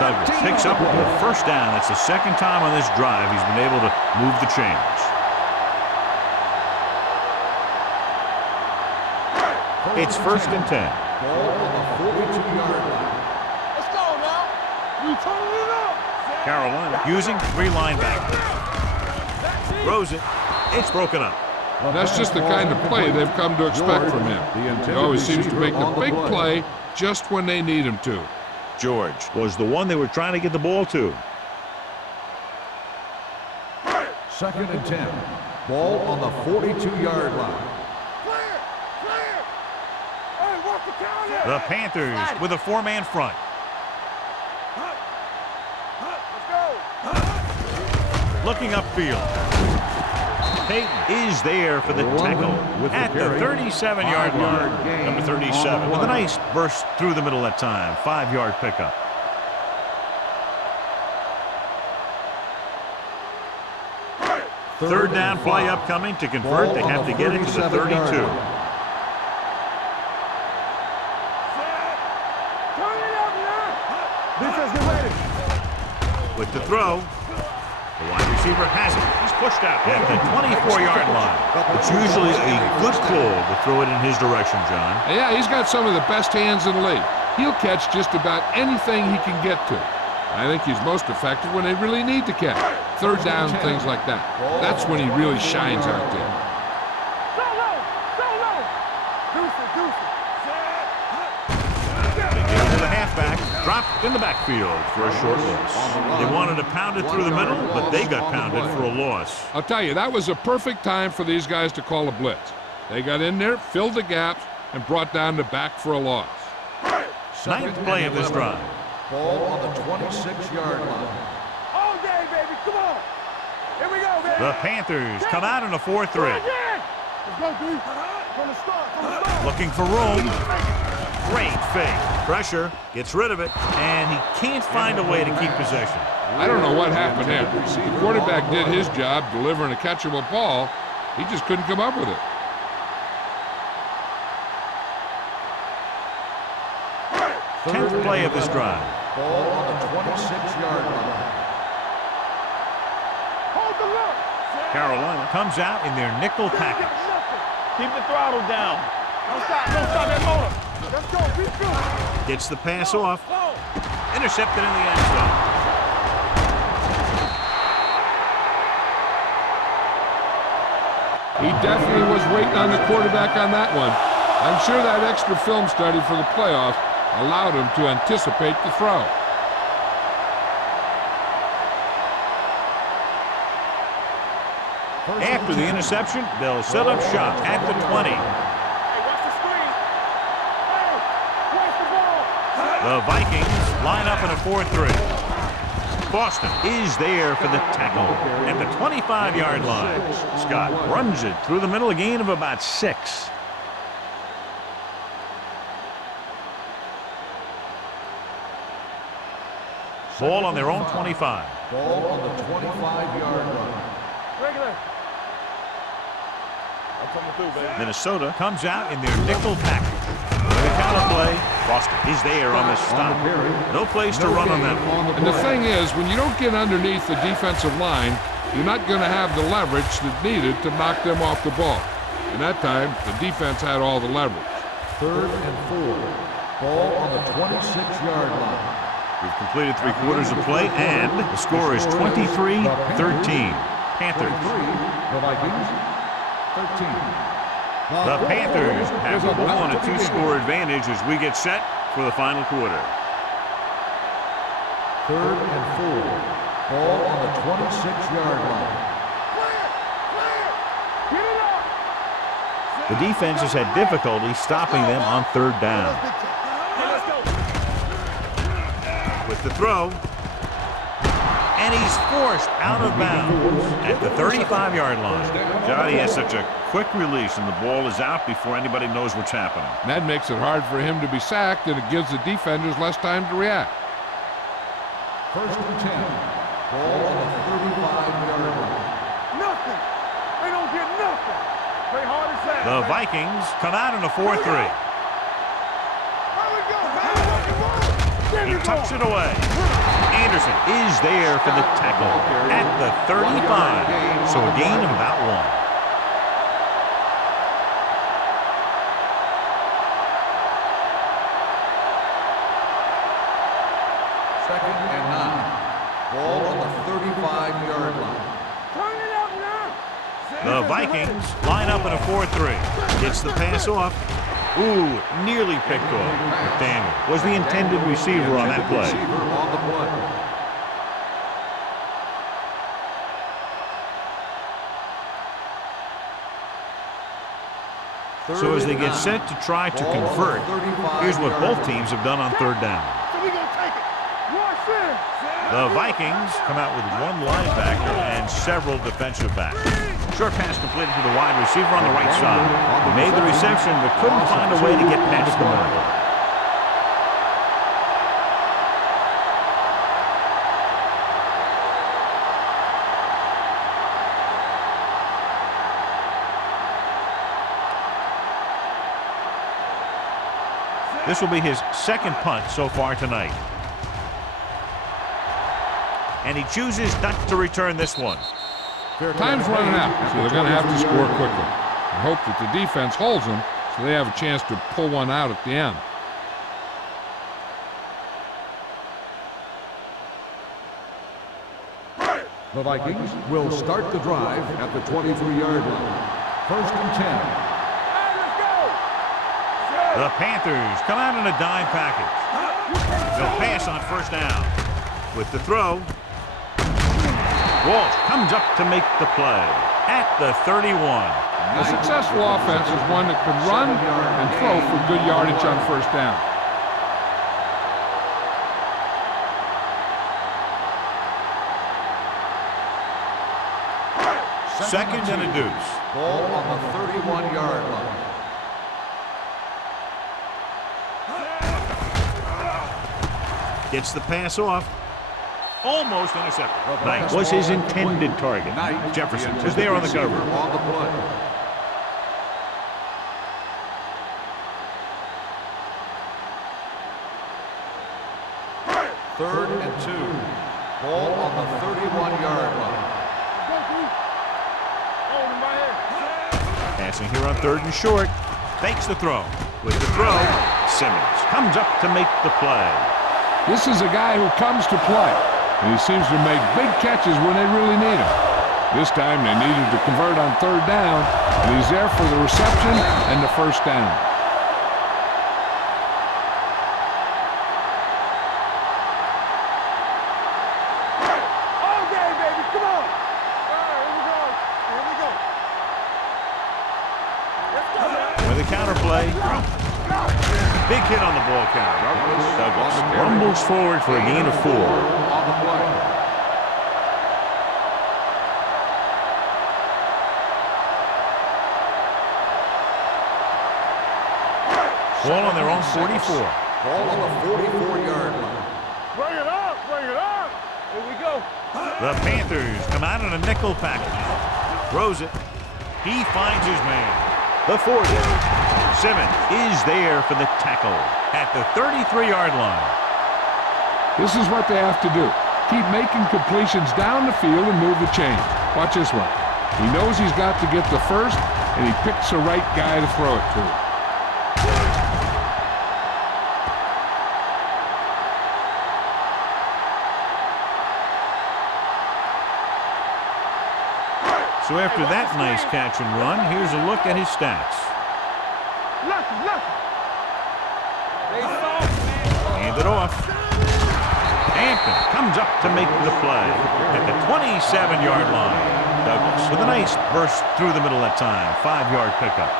Douglas picks up the first down. That's the second time on this drive he's been able to move the chains. It's 1st and 10. Ball on the 42-yard line. Let's go now. We turning it up. Carolina using 3 linebackers. Throws it. It's broken up. And that's just the kind of play they've come to expect from him. He always seems to make the big play just when they need him to. George was the one they were trying to get the ball to. 2nd and 10. Ball on the 42-yard line. The Panthers with a 4-man front. Looking upfield. Peyton is there for the tackle at the 37-yard line. Number 37 with a nice burst through the middle that time. 5-yard pickup. Third down play upcoming. To convert, they have to get it to the 32. With the throw, the wide receiver has it. He's pushed out at the 24-yard line. It's usually a good call to throw it in his direction, John. Yeah, he's got some of the best hands in the league. He'll catch just about anything he can get to. I think he's most effective when they really need to catch. Third down, things like that. That's when he really shines out there. They give it to the halfback. Dropped in the backfield for a short loss. They wanted to pound it through the middle, but they got pounded for a loss. I'll tell you, that was a perfect time for these guys to call a blitz. They got in there, filled the gaps, and brought down the back for a loss. 9th play of this drive. Ball on the 26-yard line. All day, baby. Come on. Here we go, baby. The Panthers come out in a 4-3. Let's go, D. From the start. Looking for room. Great fake. Pressure. Gets rid of it. And he can't find a way to keep possession. I don't know what happened there. The quarterback did his job delivering a catchable ball. He just couldn't come up with it. 10th play of this drive. Ball on the 26-yard line. Hold the look. Carolina comes out in their nickel package. Keep the throttle down. Don't stop that motor. Let's go. Be good. Gets the pass off. Intercepted in the end zone. He definitely was waiting on the quarterback on that one. I'm sure that extra film study for the playoffs allowed him to anticipate the throw. After the interception, they'll set up shop at the 20. Hey, watch the screen. Hey, watch the ball. The Vikings line up in a 4-3. Boston is there for the tackle at the 25-yard line. Scott runs it through the middle, a gain of about 6. Ball on their own 25. Ball on the 25-yard line. Regular. I'm coming through, baby. Minnesota comes out in their nickel package. With a counter play, Boston is there on the stop. No place to run on that one. And the thing is, when you don't get underneath the defensive line, you're not going to have the leverage that's needed to knock them off the ball. And that time, the defense had all the leverage. 3rd and 4. Ball on the 26-yard line. We've completed 3 quarters of play, and the score is 23-13. Panthers. The Vikings, 13. The Panthers have the ball on a 2-score advantage as we get set for the final quarter. 3rd and 4. Ball on the 26-yard line. The defense has had difficulty stopping them on 3rd down. With the throw, and he's forced out of bounds at the 35-yard line. Johnny has such a quick release, and the ball is out before anybody knows what's happening. And that makes it hard for him to be sacked, and it gives the defenders less time to react. 1st and 10. Ball on the 35-yard line. Nothing. They don't get nothing. Play hard as that. The Vikings come out in a 4-3. He tucks it away. Anderson is there for the tackle at the 35. So a gain of about 1. 2nd and 9. Ball on the 35-yard line. Turn it up now. The Vikings line up in a 4-3. Gets the pass off. Ooh, nearly picked off. McDaniel was the intended receiver on that play. So as they get set to try to convert, here's what both teams have done on third down. The Vikings come out with one linebacker and several defensive backs. Short pass completed to the wide receiver on the right side. He made the reception but couldn't find a way to get past the marker. This will be his second punt so far tonight. And he chooses not to return this one. Time's running out, so they're going to have to score quickly. I hope that the defense holds them so they have a chance to pull one out at the end. The Vikings will start the drive at the 23-yard line. 1st and 10. The Panthers come out in a dime package. They'll pass on first down. With the throw, Walsh comes up to make the play at the 31. A successful offense is one that can run and throw for good yardage on first down. Second and a deuce. Ball on the 31-yard line. Gets the pass off. Almost intercepted. Knight was his intended target. Jefferson was there on the cover. On the play. Third and 2. Ball on the 31-yard line. Passing here on third and short. Fakes the throw. With the throw, Simmons comes up to make the play. This is a guy who comes to play, and he seems to make big catches when they really need him. This time they needed to convert on third down, and he's there for the reception and the first down. All day, baby, come on. All right, here we go. Here we go. Let's go. With a counter play. Big hit on the ball count. Douglas rumbles forward for a gain of 4. On the play. Ball on their own 44. Ball on the 44-yard line. Bring it up, bring it up. Here we go. The Panthers come out in a nickel package. Throws it. He finds his man. The 40. Simmons is there for the tackle at the 33-yard line. This is what they have to do. Keep making completions down the field and move the chain. Watch this one. He knows he's got to get the first, and he picks the right guy to throw it to. So after that nice catch and run, here's a look at his stats. Hand it off. Hampton comes up to make the play at the 27-yard line. Douglas with a nice burst through the middle that time. 5-yard pickup.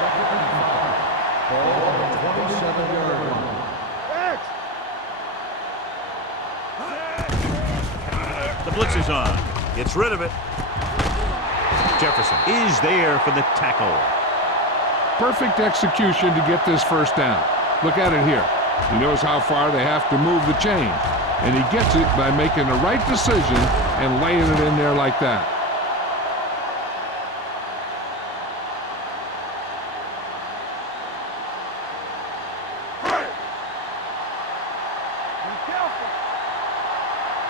Second and 5. Ball on the 27-yard line. The blitz is on. Gets rid of it. Jefferson is there for the tackle. Perfect execution to get this first down. Look at it here. He knows how far they have to move the chain, and he gets it by making the right decision and laying it in there like that. Be careful.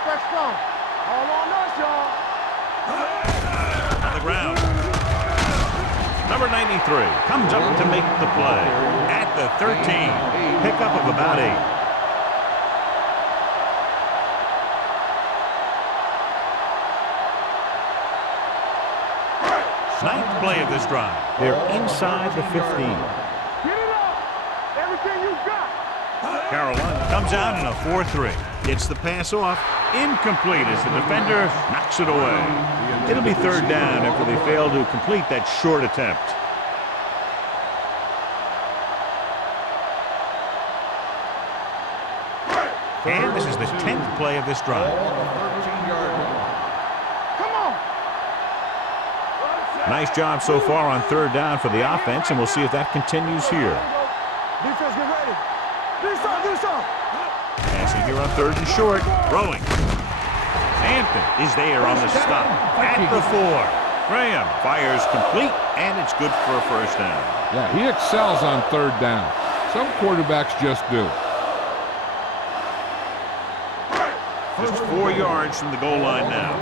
Stay strong. All on us, y'all. On the ground. Number 93 comes up to make the play at the 13. Pickup of about 8. Ninth play of this drive. They're inside the 15. Get it up. Everything you got. Carolina comes out in a 4-3. Gets the pass off. Incomplete as the defender knocks it away. It'll be third down after they fail to complete that short attempt. And this is the 10th play of this drive. Come on. Nice job so far on third down for the offense, and we'll see if that continues here. Defense, get ready. Do some. Passing here on third and short. Throwing. Hampton is there on the stop at the 4. Graham fires complete, and it's good for a first down. Yeah, he excels on third down. Some quarterbacks just do. Just 4 yards from the goal line now.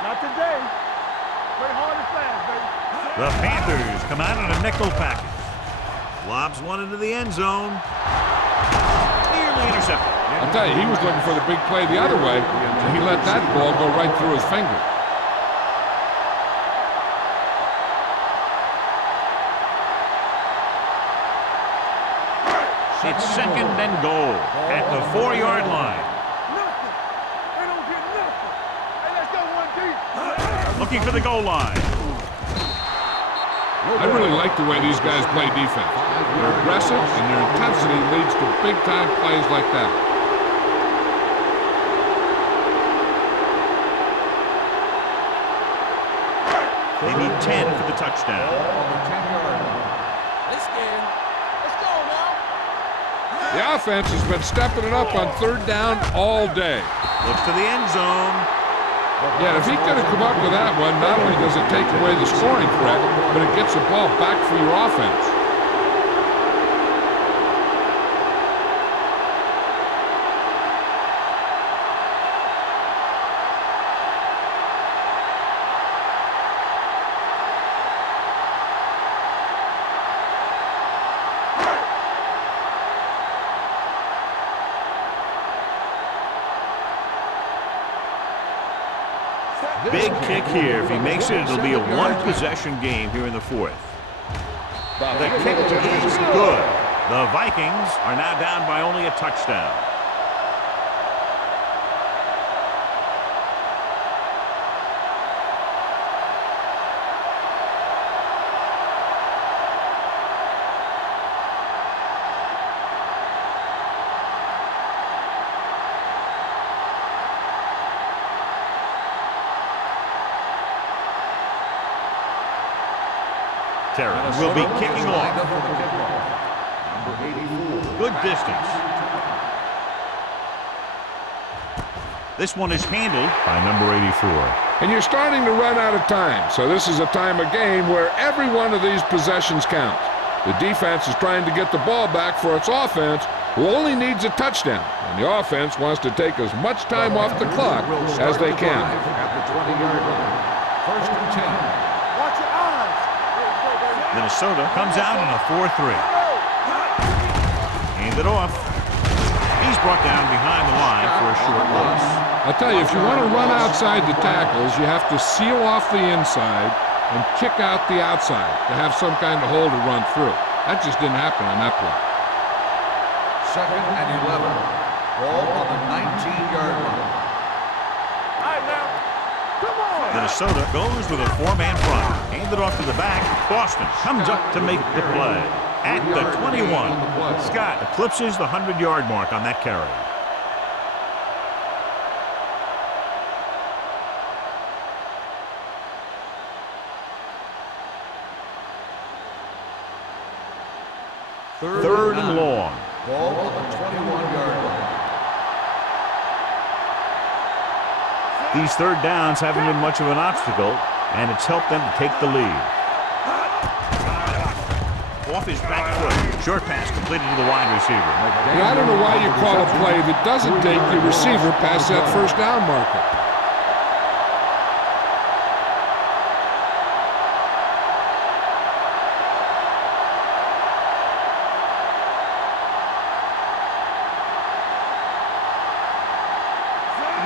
Not today. Play hard and fast, baby. The Panthers come out in a nickel package. Lobs one into the end zone. Nearly intercepted. I'll tell you, he was looking for the big play the other way, and he let that ball go right through his finger. It's second and goal at the 4-yard line. Nothing. They don't get nothing. Hey, let's go one deep. Looking for the goal line. I really like the way these guys play defense. They're aggressive, and their intensity leads to big-time plays like that. They need 10 for the touchdown. Let's go now. The offense has been stepping it up on third down all day. Looks to the end zone. Yeah, if he could have come up with that one, not only does it take away the scoring threat, but it gets the ball back for your offense. Big kick here. If he makes it, it'll be a one-possession game here in the 4th. The kick is good. The Vikings are now down by only a touchdown. Terry will be kicking off. Good distance. This one is handled by number 84. And you're starting to run out of time, so this is a time of game where every one of these possessions counts. The defense is trying to get the ball back for its offense, who only needs a touchdown, and the offense wants to take as much time off the clock as they can. At the 20-yard line. First and 10. Watch your eyes. Minnesota comes out in a 4-3. Hand it off. He's brought down behind the line for a short loss. I'll tell you, if you want to run outside the tackles, you have to seal off the inside and kick out the outside to have some kind of hole to run through. That just didn't happen on that play. Second and 11. Ball on the 19-yard line. All right, now. Come on. Minnesota goes with a 4-man front. Handed off to the back. Boston comes up to make the play. At the 21, Scott eclipses the 100-yard mark on that carry. Third and long. Ball on the 21-yard line. These third downs haven't been much of an obstacle, and it's helped them to take the lead. Off his back foot. Short pass completed to the wide receiver. And I don't know why you call a play that doesn't take your receiver past that first down marker.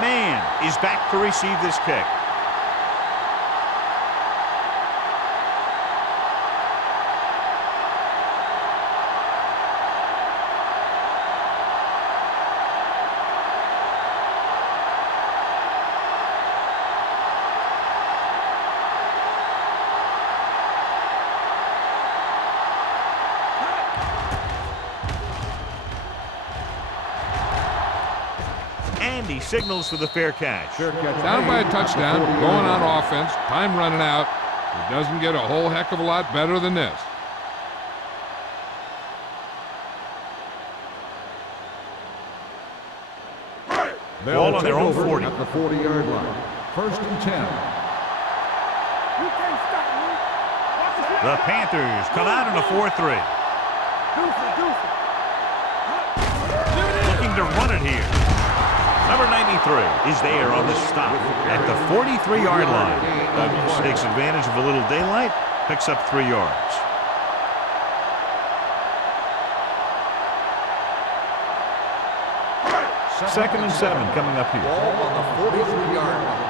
Man is back to receive this kick. He signals for the fair catch. Down by a touchdown, going on offense, time running out. It doesn't get a whole heck of a lot better than this. Ball on their own 40. At the 40-yard line. 1st and 10. You can't stop me. The Panthers come out in a 4-3. Looking to run it here. Number 93 is there on the stop at the 43-yard line. Douglas takes advantage of a little daylight, picks up 3 yards. Second and 7 coming up here. Ball on the 43-yard line.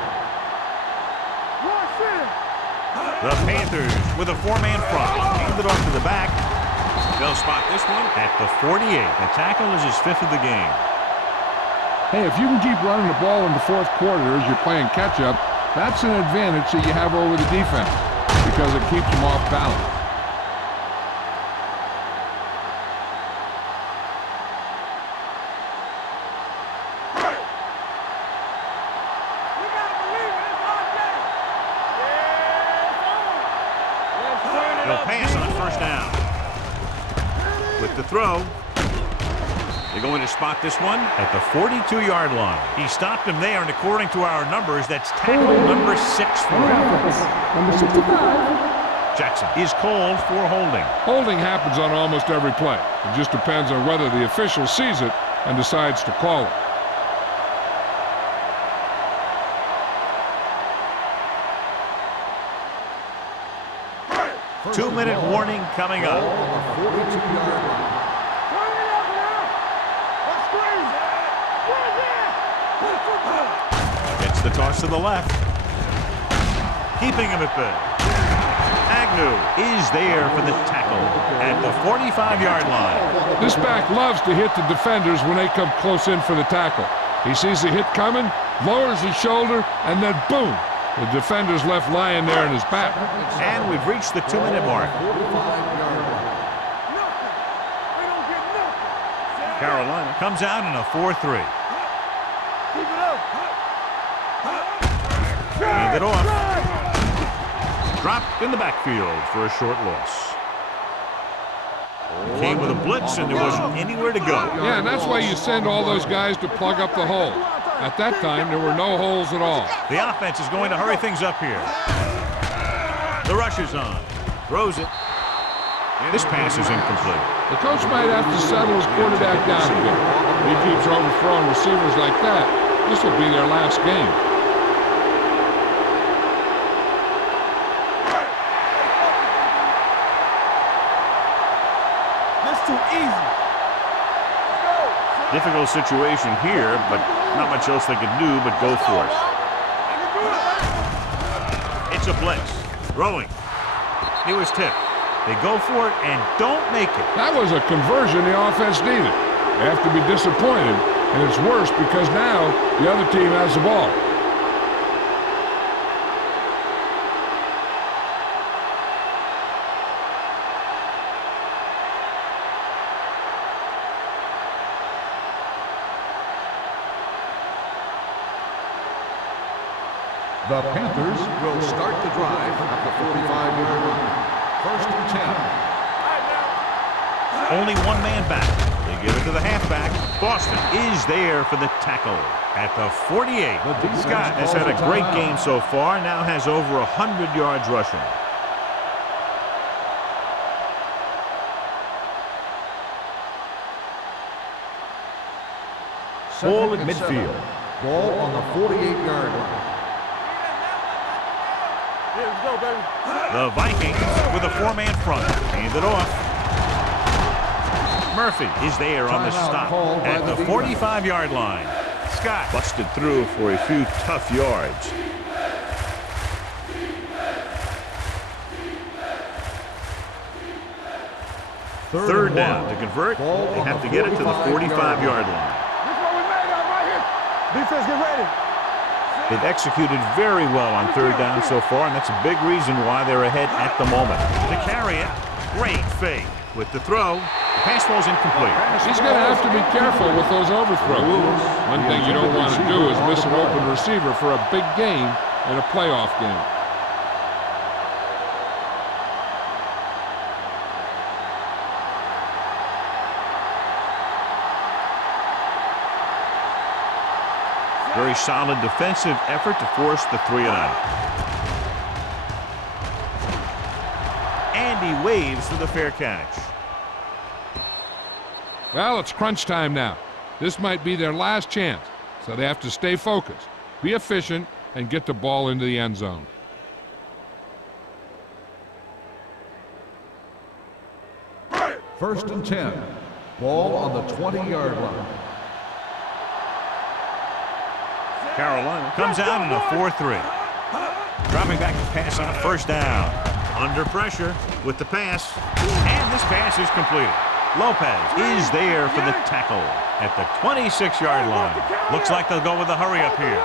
The Panthers with a 4-man front. Hand it off to the back. They'll spot this one at the 48. The tackle is his 5th of the game. Hey, if you can keep running the ball in the 4th quarter as you're playing catch-up, that's an advantage that you have over the defense because it keeps them off balance. They'll pass on 1st down. With the throw, they're going to spot this one at the 42-yard line. He stopped him there, and according to our numbers, that's tackle number 6 for him. Number 65. Jackson is called for holding. Holding happens on almost every play. It just depends on whether the official sees it and decides to call it. Two-minute warning coming up. Ball on the 42-yard line. It's the toss to the left. Keeping him at bay. Agnew is there for the tackle at the 45-yard line. This back loves to hit the defenders when they come close in for the tackle. He sees the hit coming, lowers his shoulder, and then boom, the defender's left lying there in his back. And we've reached the 2-minute mark. 45-yard line. Carolina comes out in a 4-3. Hand it off. Dropped in the backfield for a short loss. Came with a blitz and there wasn't anywhere to go. Yeah, and that's why you send all those guys to plug up the hole. At that time, there were no holes at all. The offense is going to hurry things up here. The rush is on. Throws it. This pass is incomplete. The coach might have to settle his quarterback down a bit. If he keeps overthrowing receivers like that, this will be their last game. That's too easy. Difficult situation here, but not much else they can do but go for it. It's a blitz. Throwing. It was tipped. They go for it and don't make it. That was a conversion the offense needed. They have to be disappointed, and it's worse because now the other team has the ball. The Panthers will start the drive at the 45-yard line. 1st and 10. Only one man back. They give it to the halfback. Boston is there for the tackle at the 48. Scott has had a great game so far, now has over 100 yards rushing. Ball at midfield. Ball on the 48-yard line. Let's go, baby. The Vikings with a 4-man front. Hand it off. Murphy is there on the stop at the 45-yard line. Scott busted through for a few tough yards. Third down to convert. They have to get it to the 45-yard line. This is what we made of right here. Defense, get ready. They've executed very well on third down so far, and that's a big reason why they're ahead at the moment. To carry it, great fake. With the throw, The pass ball's incomplete. He's going to have to be careful with those overthrows. One thing you don't want to do is miss an open receiver for a big game in a playoff game. Very solid defensive effort to force the 3-and-out. And he waves for the fair catch. Well, it's crunch time now. This might be their last chance, so they have to stay focused, be efficient, and get the ball into the end zone. First and 10. Ball on the 20-yard line. Carolina comes out in a 4-3. Dropping back to pass on a first down. Under pressure with the pass. And this pass is completed. Lopez is there for the tackle at the 26-yard line. Looks like they'll go with a hurry up here.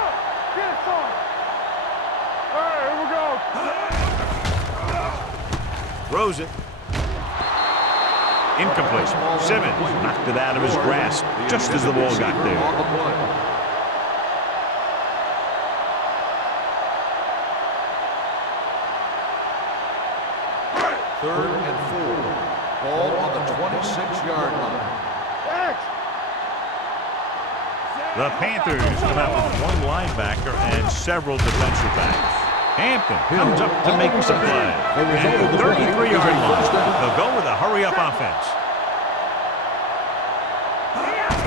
Throws it. Incomplete. Simmons knocked it out of his grasp just as the ball got there. Third and 4. Ball on the 26-yard line. The Panthers come out with one linebacker and several defensive backs. Hampton comes up to make the play. At the 33-yard line, they'll go with a hurry-up offense.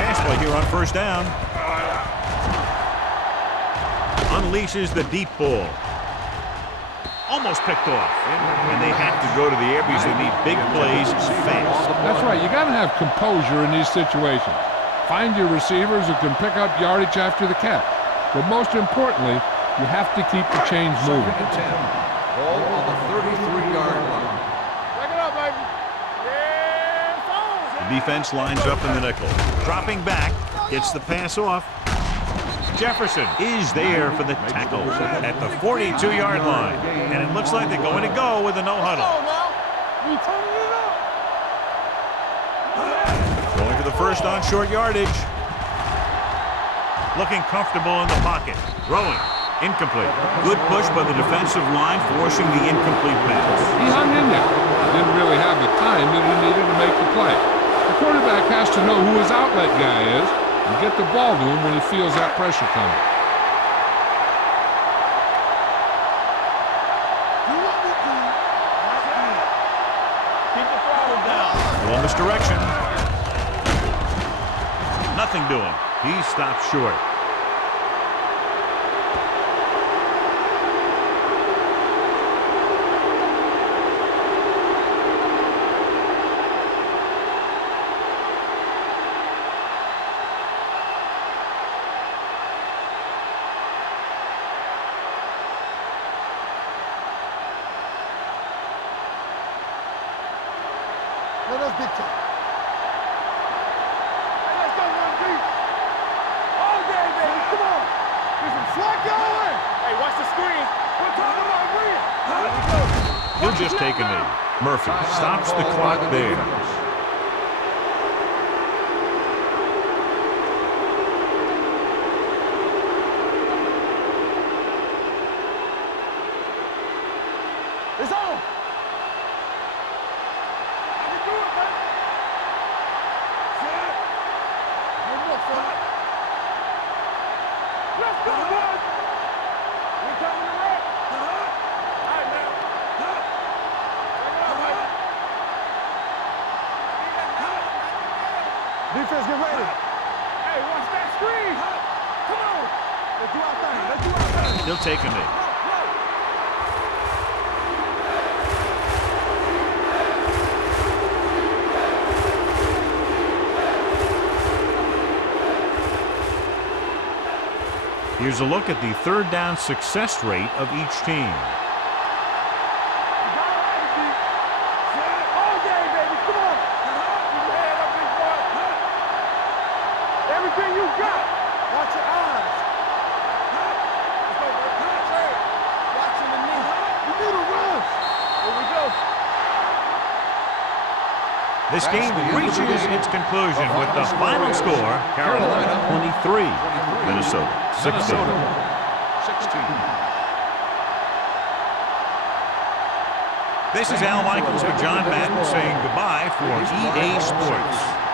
Pass play here on first down. Unleashes the deep ball. Almost picked off. And they have to go to the air because they need big plays fast. That's right. You got to have composure in these situations. Find your receivers who can pick up yardage after the catch. But most importantly, you have to keep the chains moving. Second and 10. Ball on the 33-yard line. Back it up, baby. Yes, on. The defense lines up in the nickel. Dropping back, gets the pass off. Jefferson is there for the tackle at the 42-yard line. And it looks like they're going to go with a no-huddle. Going for the first on short yardage. Looking comfortable in the pocket. Throwing. Incomplete. Good push by the defensive line, forcing the incomplete pass. He hung in there. Didn't really have the time that he needed to make the play. The quarterback has to know who his outlet guy is and get the ball to him when he feels that pressure coming. Keep the throttle down. Well, misdirection. Nothing doing. He stops short. Let us get you. Hey, let's go run deep. All day, baby. Come on. There's some slack going. Hey, watch the screen. We're talking about real. He'll just take a knee. Murphy stops the clock there. It's on. Let's go, boys! We're coming to wreck. All right, man. Bring it up, Mike. Defense, get ready. Hey, watch that screen. Come on. Let's do our thing. Let's do our thing. He'll take a knee. Here's a look at the third down success rate of each team. All day, baby. Come on. Keep your head up, big boy. Everything you got. Watch your eyes. Let's go, baby. Watching the knee. You need a run. Here we go. This game reaches its conclusion with the final score, Carolina 23, Minnesota 16. This is Al Michaels with John Madden saying goodbye for EA Sports.